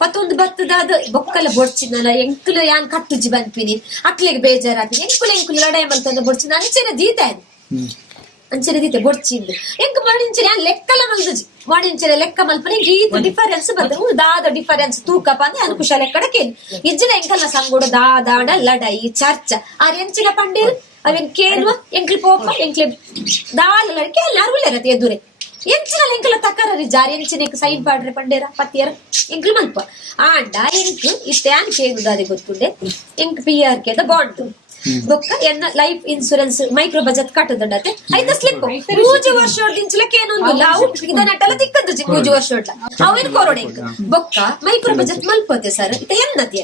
ಪತ್ತೊಂದು ಬತ್ತದಾದ ಬೊಕ್ಕಲ ಬೊಡ್ಚಿನಲ್ಲ ಎಂಕುಲು ಯಾನ್ ಕಟ್ಟುಜಿ ಬಂದ್ಪಿನಿ ಅಕ್ಲಿಗೆ ಬೇಜಾರಾಗ್ತದೆ ಎಂಕುಲು ಲಡೈ ಮಲ್ತದ ಬೊಡ್ಚಿನ ಅಂಚೆನ ದೀತೆ ಬೊಡ್ಚಿಂದು ಎಂಕ್ ಮಾಡಿಂಚೆ ಯಾನ್ ಲೆಕ್ಕಲ ಮಲ್ದುಜಿ ಮಾಡಿಂಚೆ ಲೆಕ್ಕ ಮಲ್ಪನೆ ಈತ ಡಿಫರೆನ್ಸ್ ಬರ್ತದೆ ದಾದ ಡಿಫರೆನ್ಸ್ ತೂಕಪ್ಪ ಅಂದ್ರೆ ಅನುಕುಶ ಲೆಕ್ಕಡಕೇನು ಇಜ್ಜಿನ ಎಂಕಲ್ನ ಸಂಗೋಡು ದಾದಾಡ ಲಡೈ ಚರ್ಚ ಆರ್ ಎಂಚಿನ ಪಂಡೀರ್ ಅವೇನ್ ಕೇಳುವ ಎಂಕ್ಲಿ ಪೋಪ ಎಂಕ್ಲಿ ದಾಲ ಲಡಕೆ ಎಲ್ಲಾರು ಇರತ್ತೆ ಎದುರೆ ಎಂಚಿನ ಎಂಕಲ ತಕರರಿ ಜಾರಿ ಎಂಚಿನ ಸೈನ್ ಪಾಡ್ರೆ ಪಂಡೇರ ಪತ್ತಿಯರ ಎಂಕ್ಲು ಮಲ್ಪ ಆಂಡ ಎಂಕ್ ಇತ್ಯಾನ್ ಕೇಳುದಾರೆ ಗೊತ್ತುಂಡೆ ಎಂಕ್ PRK ಬಾಂಡ್ ಬೊಕ್ಕ ಎನ್ನ ಲೈಫ್ ಇನ್ಸೂರೆನ್ಸ್ ಮೈಕ್ರೋ ಬಜೆಟ್ ಕಟ್ಟುದಂಡತೆ ಐತ ಸ್ಲಿಪ್ 3 ವರ್ಷದಿಂಚಲಕ್ಕೆ ಏನೊಂದಿಲ್ಲ ಅವು ಇದನ್ನೆಲ್ಲ ತಿಕ್ಕದ್ದು 3 ವರ್ಷ ಅವೇನು ಕೊರೋಡೆ ಬೊಕ್ಕ ಮೈಕ್ರೋ ಬಜೆಟ್ ಮಲ್ಪೋತೆ ಸರ್ ಇತ ಎನ್ನತಿ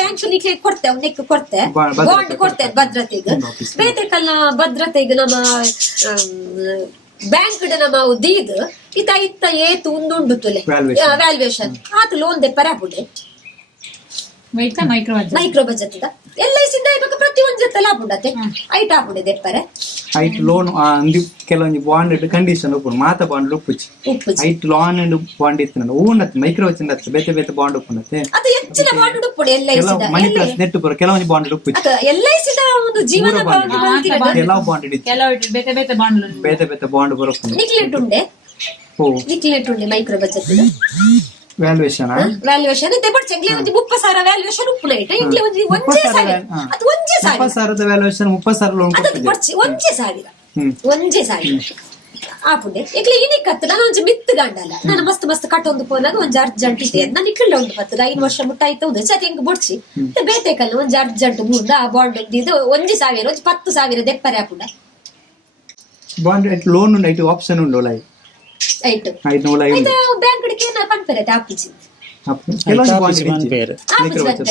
ಬ್ಯಾಂಕ್ ನಿಕ್ಲೆ ಕೊಡ್ತೆ ಅವನಿಕ್ ಕೊಡ್ತೆ ಬಾಂಡ್ ಕೊಡ್ತೆ ಭದ್ರತೆಗೆ ಬೇತೆ ಕಲ್ಲ ಭದ್ರತೆಗೆ ನಮ್ಮ ಬ್ಯಾಂಕ್ ನಮ್ಮ ದೀದ್ ಇತ್ತ ಏತು ಉಂದುಂಡು ತುಲೆ ವ್ಯಾಲ್ಯೂಯೇಷನ್ ಆತು ಲೋನ್ ದೆ ಪರಾಪುಡೆ ಮೈಕ್ರೋ ಬಜೆಟ್ LIC ಪ್ರತಿ ಒಂದ್ ಜೊತೆ ಲಾಭ ಉಂಡತೆ ಐಟ್ ಆಪುಡೆ ದೆಪ್ಪರೆ ಐಟ್ ಲೋನ್ ಕೆಲವೊಂದು ಬಾಂಡ್ ಕಂಡೀಷನ್ ಉಪ್ಪು ಮಾತ ಬಾಂಡ್ ಉಪ್ಪುಚಿ ಐಟ್ ಲೋನ್ ಬಾಂಡ್ ಇತ್ತು ಊನತ್ ಮೈಕ್ರೋ ಚಿಂದತ್ತೆ ಬೇತೆ ಬಾಂಡ್ ಉಪ್ಪುನತ್ತೆ ಅದು ಹೆಚ್ಚಿನ ಬಾಂಡ್ ಉಪ್ಪುಡೆ LIC ಮನಿ ಪ್ಲಸ್ ನೆಟ್ ಪುರ ಕೆಲವೊಂದು ಬಾಂಡ್ ಉಪ್ಪುಚಿ LIC ಒಂದು ಜೀವನ ಬಾಂಡ್ ಕೆಲವು ಬಾಂಡ್ ಇಡಿ ಬೇತೆ ಬಾಂಡ್ ಬರೋಕು ನಿಕ್ಲೆಟ್ ಉಂಡೆ ಮೈಕ್ರೋ ಬಜೆಟ್ ವ್ಯಾಲ್ಯೂಯೇಷನ್ ಇದೆ ಬಟ್ ಚೆಂಗ್ಲೆ ಒಂದು 30,000 ವ್ಯಾಲ್ಯೂಯೇಷನ್ ಉಪ್ಪುನ ಇಟ್ಟು ಎಂಗ್ಲೆ ಒಂದು 1,000 ಅದು 1,000 ವ್ಯಾಲ್ಯೂಯೇಷನ್ 30,000 ಲೋನ್ ಅದು ಬರ್ಚಿ 1,000 ಆಪುಂಡೆ ಎಂಗ್ಲೆ ಇನಿಕತ್ತು ನಾನು ಒಂಜಿ ಮಿತ್ತು ಗಂಡಲ್ಲ ನಾನು ಮಸ್ತ್ ಕಟ್ಟೊಂದು ಪೋನಾಗ ಒಂಜಿ ಅರ್ಜೆಂಟ್ ಇದೆ ನಾನು ನಿಕ್ಕಿಲ್ಲ ಉಂಟು ಬರ್ತದ 5 ವರ್ಷ ಮುಟ್ಟಾಯ್ತು ಉಂದು ಸತಿ ಹೆಂಗ್ ಬೊಡ್ಸಿ ಬೇತೆಕಲ್ಲ ಒಂಜಿ ಅರ್ಜೆಂಟ್ ಮುಂದ ಆ ಬಾಂಡ್ ಇದು 1,000 ಒಂಜಿ 10,000 ದೆಪ್ಪರೆ ಆಪುಂಡ ಬಾಂಡ್ ಲೋನ್ ಉಂಡು ಐಟು ಆಪ್ಷನ್ ಉಂಡು ಲೈ ಐಟು ಬ್ಯಾಂಕ್ ಡಿಕೆ ನಾ ಪನ್ಪೆರೆ ಆಪುಜಿ ಕೆಲವೊಂದು ಬಾಂಡ್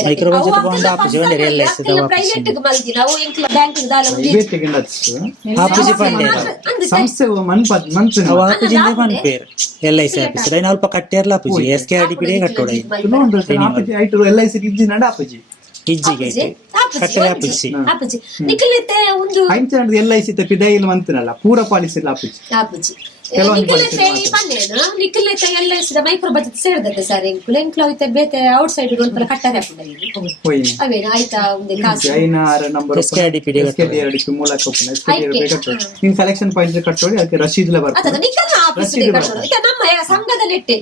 ಮೈಕ್ರೋ ಬಜೆಟ್ ಬಾಂಡ್ ಆಪುಜಿ ಒಂದೇ LIC ಪ್ರೈವೇಟ್ ಗೆ ಮಲ್ದಿ ನಾವು ಎಂಕ್ಲ ಬ್ಯಾಂಕ್ ದಾಲ ಆಪುಜಿ ಪಂಡೇರ ಸಂಸ್ಥೆ ಮಂತ್ ಅವ ಆಪುಜಿ ಪನ್ಪೇರ್ LIC ಆಫೀಸ್ ರೈನ ಅಲ್ಪ ಕಟ್ಟೇರ್ಲ ಆಪುಜಿ SKRDP ಕಟ್ಟೋಡೈ ಐಟು LIC ಇಜ್ಜಿನಂಡ ಆಪುಜಿ ಇಜ್ಜಿಗೆ ಕಟ್ಟೆ ಆಪುಜಿ ನಿಖಿಲತೆ ಒಂದು ಐಂಚನದ LIC ತಪ್ಪಿ ಡೈಲ್ ಮಂತನಲ್ಲ ಪೂರ ಪಾಲಿಸಿ ಆಪುಜಿ ನಿಖಿಲತೆ LIC ಮೈಕ್ರೋ ಬಜೆಟ್ ಸೇರಿದತ್ತೆ ಸರ್ ಎಂಕ್ಲು ಐತೆ ಬೇತೆ ಔಟ್ ಸೈಡ್ ಒಂದು ಕಟ್ಟಾರೆ ಅವೇನು ಆಯ್ತಾ ಒಂದು ಕಾಸು SKRDP ಮೂಲಕ ನೀನ್ ಸೆಲೆಕ್ಷನ್ ಪಾಯಿಂಟ್ ಕಟ್ಟೋಡಿ ಅದಕ್ಕೆ ರಶೀದ್ಲ ಬರ್ತದೆ ನಿಖಿಲ್ ಆಫೀಸ್ ನಮ್ಮ ಸಂಘದಲ್ಲಿ ಇಟ್ಟೆ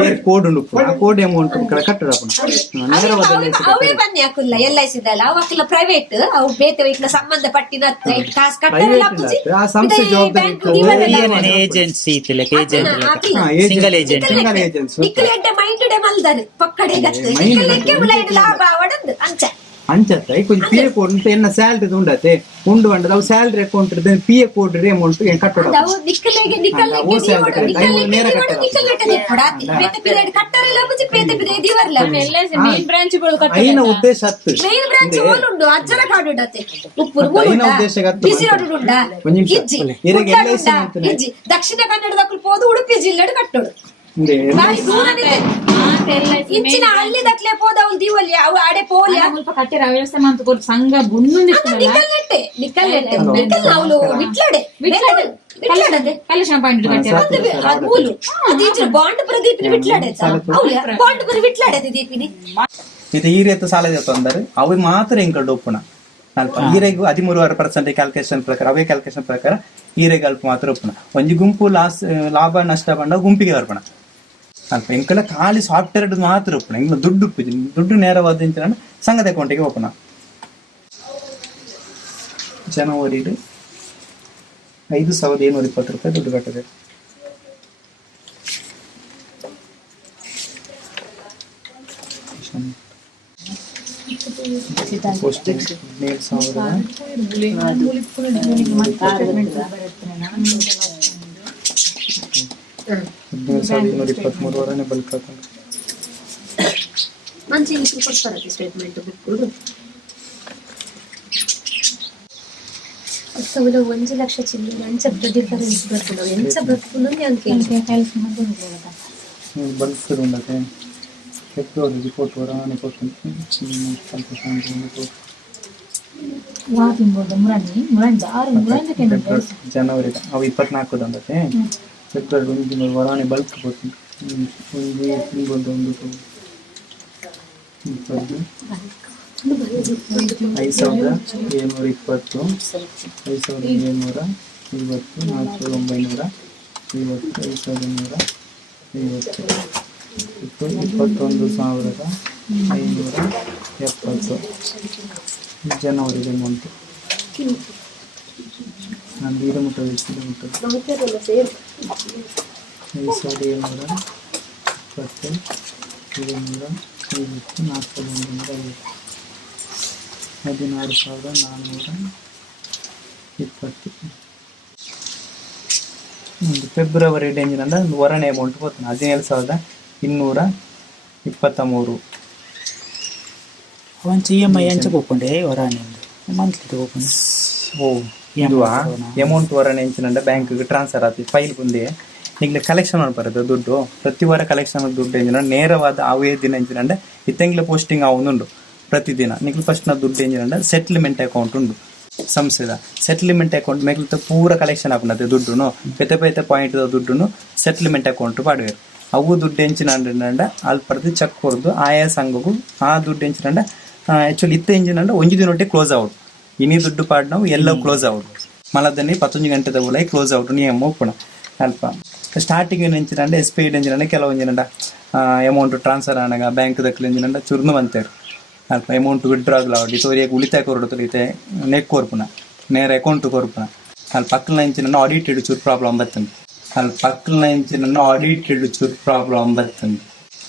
5 ಕೋಡ್ ಉಂಡು ಆ ಕೋಡ್ ಅಮೌಂಟ್ ಕಟ್ಟಡ ಅವೇ ಬನ್ನಿ ಹಾಕುಲ್ಲ LIC ದಲ್ಲ ಅವಕ್ಕೆಲ್ಲ ಪ್ರೈವೇಟ್ ಅವು ಬೇತೆ ಇಟ್ಲ ಸಂಬಂಧ ಪಟ್ಟಿನ ಕಾಸು ಕಟ್ಟಲ್ಲ ಆ ಸಂಸ್ಥೆ ಜವಾಬ್ದಾರಿ ಏಜೆನ್ಸಿ ಸಿಂಗಲ್ ಏಜೆಂಟ್ ನಿಖಿಲ್ ಎಡ್ಡೆ ಮೈಂಡ್ ಡೆ ಮಲ್ದಾರೆ ಪಕ್ಕಡೆ ಗತ್ತು ನಿಖಿಲ್ ಲಾಭ ಅವಡಂದು ಅಂಚ ಅಂಚತ್ತ ಕೊಂಚ ಪಿ ಎ ಕೋಡ್ ಎನ್ನ ಸ್ಯಾಲ್ರಿ ಉಂಡತೆ ಉಂಡು ಬಂಡದ ಅವು salary account P A code amount ಏನ್ ಕಟ್ಟೋಡ ಅವು ನಿಕ್ಕಲೆಗೆ ಮೇನ್ ಬ್ರಾಂಚ್ ಐನ ಉದ್ದೇಶ ಹತ್ತು ಮೇನ್ ಬ್ರಾಂಚ್ ಓಲುಂಡು ಅಜ್ಜಲ ಕಾಡು ಉಂಡತೆ ಉಪ್ಪುರು ಐನ ಉದ್ದೇಶ ಬಿಸಿ ರೋಡ್ ಉಂಡ ಇಜ್ಜಿ ಇಜ್ಜಿ ದಕ್ಷಿಣ ಕನ್ನಡದಕ್ಕೂ ಪೋದು ಉಡುಪಿ ಜಿಲ್ಲೆ ಕಟ್ಟೋಡು ಬಾರಿ ದೂರನಿದೆ ಇಂಚಿನ ಹಳ್ಳಿ ದಕ್ಲೆ ಪೋದ ಅವ್ನು ದೀವಲ್ಲಿ ಅವು ಅಡೆ ಪೋಲೆ ಸ್ವಲ್ಪ ಕಟ್ಟಿರ ವ್ಯವಸ್ಥೆ ಮಾಡ್ತು ಸಂಘ ಬುಣ್ಣು ನಿಕ್ಕಲ್ ಅವಳು ವಿಟ್ಲಡೆ ಕಲಶ ಪಾಯಿಂಟ್ ಮೂಲು ಅದು ಬಾಂಡ್ ಪುರ ದೀಪಿನಿ ವಿಟ್ಲಾಡೆ ಬಾಂಡ್ ಪುರ ವಿಟ್ಲಾಡೆ ದೀಪಿನಿ ಇದು ಈ ರೀತಿ ಸಾಲ ತೊಂದರೆ ಅವು ಮಾತ್ರ ಎಂಕಲ್ಡು ಒಪ್ಪುಣ ಅಲ್ಪ ಈರೆಗೂ 13% ಕ್ಯಾಲ್ಕುಲೇಷನ್ ಪ್ರಕಾರ ಅವೇ ಕ್ಯಾಲ್ಕುಲೇಷನ್ ಪ್ರಕಾರ ಈರೆಗೆ ಅಲ್ಪ ಮಾತ್ರ ಒಪ್ಪುಣ ಒಂಜಿ ಗುಂಪು ಲಾಭ ನಷ್ಟ ಬಂಡ ಗುಂಪಿಗೆ ಬರ್ಪಣ ಅಲ್ಪ ಎಂಕಲ್ಲ ಖಾಲಿ ಸಾಫ್ಟ್ವೇರ್ ಮಾತ್ರ ಒಪ್ಪಣ ಇಂಗ್ಲ ದುಡ್ಡು ಉಪ್ಪು ದುಡ್ಡು ನೇರವಾದ ಸಂಘದ ಅಕೌಂಟಿಗೆ ಒಪ್ಪಣ ಜನವರಿ 5,720 ರೂಪಾಯಿ ದುಡ್ಡು ಕಟ್ಟಿದೆ. ಪೋಸ್ಟಿಂಗ್ 17,223 ವರನೆ ಬಲ್ಕ್ ಹಾಕೊಂಡು ಮಂచి ಇಂಟ್ರಿ ಕೊಡ್ತಾರೆ ಸ್ಟೇಟ್ಮೆಂಟ್ ಬುಕ್ ಅಸಲು 1 ಲಕ್ಷ ಚಿಲ್ಲರೆ ಅಂಚ ಡಿಫರೆನ್ಸ್ ಬರ್ತದೆ ಎಂಚ ಬರ್ತದೆ ಅಂಕೆ ಬಲ್ಕ್ ಉಂಡತೆ ಫೆಬ್ರವರಿ ರಿಪೋರ್ಟ್ ವರಾನೆ ಕೊಟ್ಟು ಜನವರಿ ಅವು 24 ಅಂದತೆ ಫೆಬ್ರವರಿ 1 ವರಾನೆ ಬಲ್ಕ್ ಕೊಟ್ಟು 5,720 5,720 4,950 21,570 ಜನವರಿ ಅಮೌಂಟ್ ನಾನು ಇದು ಮುಟ್ಟೋದು 5,720 16,420 ಫೆಬ್ರವರಿ ಡೇಂಜಿನಲ್ಲ ಒಂದು ವರನೆ ಅಮೌಂಟ್ ಹೋಗ್ತಾನೆ 17,223 ಅವಂಚ EMI ಅಂಚ ಹೋಗ್ಕೊಂಡೆ ವರಾನೆ ಮಂತ್ಲಿ ಹೋಗ್ಕೊಂಡು ಓ ಇದುವಾ ಅಮೌಂಟ್ ವರನೆ ಎಂಚಿನಂಡ ಬ್ಯಾಂಕ್ಗೆ ಟ್ರಾನ್ಸ್ಫರ್ ಆತಿ ಫೈಲ್ ಬಂದೆ ನಿಂಗೆ ಕಲೆಕ್ಷನ್ ಮಾಡ್ಬಾರದು ದುಡ್ಡು ಪ್ರತಿ ವಾರ ಕಲೆಕ್ಷನ್ ದುಡ್ಡು ಎಂಜಿನ ನೇರವಾದ ಅವೇ ದಿನ ಎಂಜಿನಂಡ ಇತ್ತಂಗ್ಲ ಪೋಸ್ಟಿಂಗ್ ಅವನುಂಡು ಪ್ರತಿದಿನ ನಿಂಗೆ ಫಸ್ಟ್ ನ ದುಡ್ಡು ಎಂಜಿನಂಡ ಸೆಟ್ಲ್ಮೆಂಟ್ ಅಕೌಂಟ್ ಉಂಡು ಸಂಸ್ಥೆದ ಸೆಟ್ಲ್ಮೆಂಟ್ ಅಕೌಂಟ್ ಮೇಗ್ಲತ್ತ ಪೂರ ಕಲೆಕ್ಷನ್ ಆಪುನತೆ ದುಡ್ಡುನು ಪೆತೆ ಪಾಯಿಂಟ್ ದುಡ್ಡುನು ಸೆಟ್ಲ್ಮೆಂಟ್ ಅಕೌಂಟ್ ಪಾಡುವೆರು ಅವು ದುಡ್ಡು ಎಂಚಿನಂಡ ಅಲ್ಪರ್ದು ಚೆಕ್ ಹೊರದು ಆಯಾ ಸಂಘಗೂ ಆ ದುಡ್ಡು ಎಂಚಿನಂಡ ಆಕ್ಚುಲಿ ಇತ್ತ ಎಂಜಿನಂಡ ಒಂಜಿ ದಿನೊಟ್ಟೆ ಕ್ಲೋಸ್ ಔಟ್ ಇನಿ ದುಡ್ಡು ಪಾಡ್ ನಾವು ಎಲ್ಲ ಕ್ಲೋಸ್ ಔಟ್ ಮಲದಲ್ಲಿ 11 ಗಂಟೆದ ಉಲಾಯಿ ಕ್ಲೋಸ್ ಔಟ್ ನಿಯಮ ಒಪ್ಪುಣ ಅಲ್ಪ ಸ್ಟಾರ್ಟಿಂಗ್ ಎಂಚಿನಂಡ SBI ಎಂಜಿನಂಡ ಕೆಲವೊಂಜಿನಂಡ ಅಮೌಂಟ್ ಟ್ರಾನ್ಸ್ಫರ್ ಆನಾಗ ಬ್ಯಾಂಕ್ ದಕ್ಕಲು ಎಂಜಿನಂಡ ಚುರ್ನು ಬಂತೇರು ಅಲ್ಪ ಅಮೌಂಟ್ ವಿಡ್ರಾ ಆಗಲಾವಡಿ ತೋರಿಯಾಗಿ ಉಳಿತಾಯ ಕೊರಡುತ್ತಲಿತೆ ನೆಕ್ ಕೊರ್ಪುನ ನೇರ ಅಕೌಂಟ್ ಕೊರ್ಪುನ ಅಲ್ಲಿ ಪಕ್ಕಲ ಇಂಚಿನ ಆಡಿಟೆಡ್ ಚೂರು ಪ್ರಾಬ್ಲಮ್ ಬರ್ತಂದು ಅಲ್ಲಿ ಪಕ್ಕಲ ಇಂಚಿನ ಆಡಿಟೆಡ್ ಚೂರು ಪ್ರಾಬ್ಲಮ್ ಬರ್ತಂದು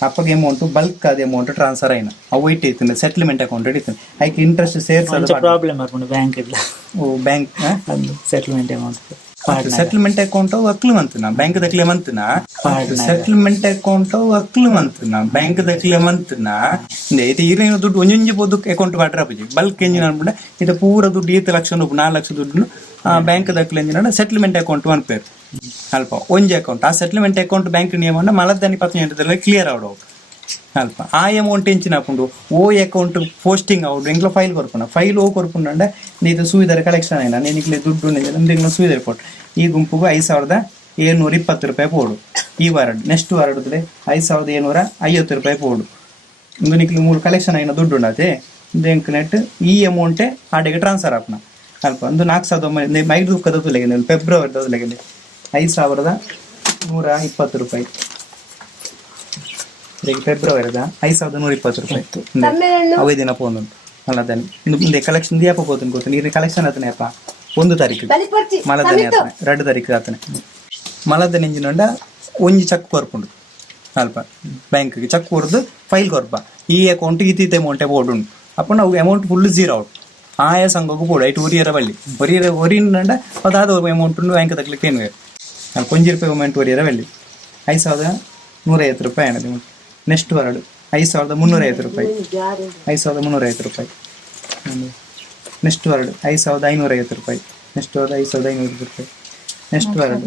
ಅಪ್ಪಗೆ ಅಮೌಂಟ್ ಬಲ್ಕ್ ಅದೇ ಅಮೌಂಟ್ ಟ್ರಾನ್ಸ್ಫರ್ ಆಯ್ನ ಅವು ಇಟ್ಟಿರ್ತೀನಿ ಸೆಟ್ಲ್ಮೆಂಟ್ ಅಕೌಂಟ್ ಇಟ್ಟಿರ್ತೀನಿ ಐಕ್ ಇಂಟ್ರೆಸ್ಟ್ ಸೇರ್ಸ್ ಪ್ರಾಬ್ಲಮ್ ಮಾಡ್ಕೊಂಡು ಬ್ಯಾಂಕ್ ಇಲ್ಲ ಓ bank settlement amount settlement account ಅಕ್ಲು ಮಂತನ ಬ್ಯಾಂಕ್ ದಕ್ಲೆ ಮಂತನ ಸೆಟ್ಲ್ಮೆಂಟ್ ಅಕೌಂಟ್ ಅಕ್ಲು ಮಂತನ ಬ್ಯಾಂಕ್ ದಕ್ಲೆ ಮಂತನ ಇದು ಈರಿನ ದುಡ್ಡು ಒಂಜೊಂಜಿ ಬೋದು ಅಕೌಂಟ್ ಮಾಡ್ರ ಅಪ್ಪಜಿ ಬಲ್ಕ್ ಎಂಜಿನ ಅನ್ಬಿಡ ಇದು ಪೂರ ದುಡ್ಡು 7 ಲಕ್ಷ 4 ಲಕ್ಷ ದುಡ್ಡು ಬ್ಯಾಂಕ್ ದಕ್ಲೆ ಎಂಜಿನ ಸೆಟ್ಲ್ಮೆಂಟ್ ಅಕೌಂಟ್ ಅನ್ಪೇರು ಅಲ್ಪ ಒಂಜಿ ಅಕೌಂಟ್ ಆ ಸೆಟ್ಲ್ಮೆಂಟ್ ಅಕೌಂಟ್ ಬ್ಯಾಂಕ್ ನಿಯಮನ ಮಲದ್ದಾನಿ 18 ಕ್ಲಿಯರ್ ಆವಡು ಅಲ್ಪ ಆ ಅಮೌಂಟ್ ಎಂಚಿನ ಹಾಕೊಂಡು ಓ ಅಕೌಂಟ್ ಪೋಸ್ಟಿಂಗ್ ಔಟ್ ಎಂಗ್ಲ ಫೈಲ್ ಕೊರ್ಪುನ ಫೈಲ್ ಓ ಕೊರ್ಪುಂಡ ನೀನು ಸೂಯಿದಾರೆ ಕಲೆಕ್ಷನ್ ಆಯ್ನ ನಿನಗೆ ದುಡ್ಡು ನಿಂಗೆ ಸೂಯಿದಾರೆ ಕೊಟ್ಟು ಈ ಗುಂಪಿಗೂ 5,720 ರೂಪಾಯಿ ಪೋಡು ಈ ವಾರ ನೆಕ್ಸ್ಟ್ ವಾರಡಿದ್ರೆ 5,750 ರೂಪಾಯಿ ಪೋಡು ಒಂದು ನಿಕ್ಲಿ 3 ಕಲೆಕ್ಷನ್ ಆಯ್ನ ದುಡ್ಡು ಉಂಡತೆ ಬ್ಯಾಂಕ್ ನೆಟ್ ಈ ಅಮೌಂಟೇ ಆಡೆಗೆ ಟ್ರಾನ್ಸ್ಫರ್ ಆಪ್ನ ಅಲ್ಪ ಒಂದು 4,000 ದುಃಖದ ತುಲೆಗೆ ಫೆಬ್ರವರಿ ತುಲೆಗೆ 5,120 ರೂಪಾಯಿ ಫೆಬ್ರವರಿದ 5,120 ರೂಪಾಯಿ ಅವೇ ದಿನ ಪೋನುಂಟು ಮಲದಲ್ಲಿ ಇನ್ನು ಮುಂದೆ ಕಲೆಕ್ಷನ್ ದಿಯಪ್ಪ ಪೋತುಂಟು ಗೊತ್ತು ನೀರು ಕಲೆಕ್ಷನ್ ಆತನೆ ಅಪ್ಪ 1 ತಾರೀಕು ಮಲದನೆ ಆತನೆ 2 ತಾರೀಕು ಆತನೆ ಮಲದನೆ ಎಂಜಿನಂಡ ಒಂಜಿ ಚೆಕ್ ಕೊರ್ಪುಂಡು ಅಲ್ಪ ಬ್ಯಾಂಕ್ಗೆ ಚೆಕ್ ಕೊರ್ದು ಫೈಲ್ ಕೊರ್ಪ ಈ ಅಕೌಂಟ್ ಇತೀತೆ ಅಮೌಂಟೇ ಬೋರ್ಡುಂಡು ಅಪ್ಪ ನಾವು ಅಮೌಂಟ್ ಫುಲ್ ಜೀರೋ ಔಟ್ ಆಯಾ ಸಂಘಕ್ಕೂ ಕೂಡ ಐಟು ಒರಿಯರ ಬಳ್ಳಿ ಒರಿಯಿಂದ ಅದಾದ ಅಮೌಂಟ್ ಬ್ಯಾಂಕ್ ತಗ್ಲಿಕ್ಕೆ ಏನು ನಾನು ಕೊಂಜಿ ರೂಪಾಯಿ ಅಮೌಂಟ್ ಒರಿಯರ ಬಳ್ಳಿ 5,150 ರೂಪಾಯಿ ಅನ್ನೋದು ನೆಕ್ಸ್ಟ್ ವರ್ಡ್ 5,350 ರೂಪಾಯಿ 5,350 ರೂಪಾಯಿ ನೆಕ್ಸ್ಟ್ ವರ್ಡ್ 5,550 ರೂಪಾಯಿ ನೆಕ್ಸ್ಟ್ ವರ್ಡ್ 5,550 ರೂಪಾಯಿ ನೆಕ್ಸ್ಟ್ ವರ್ಡ್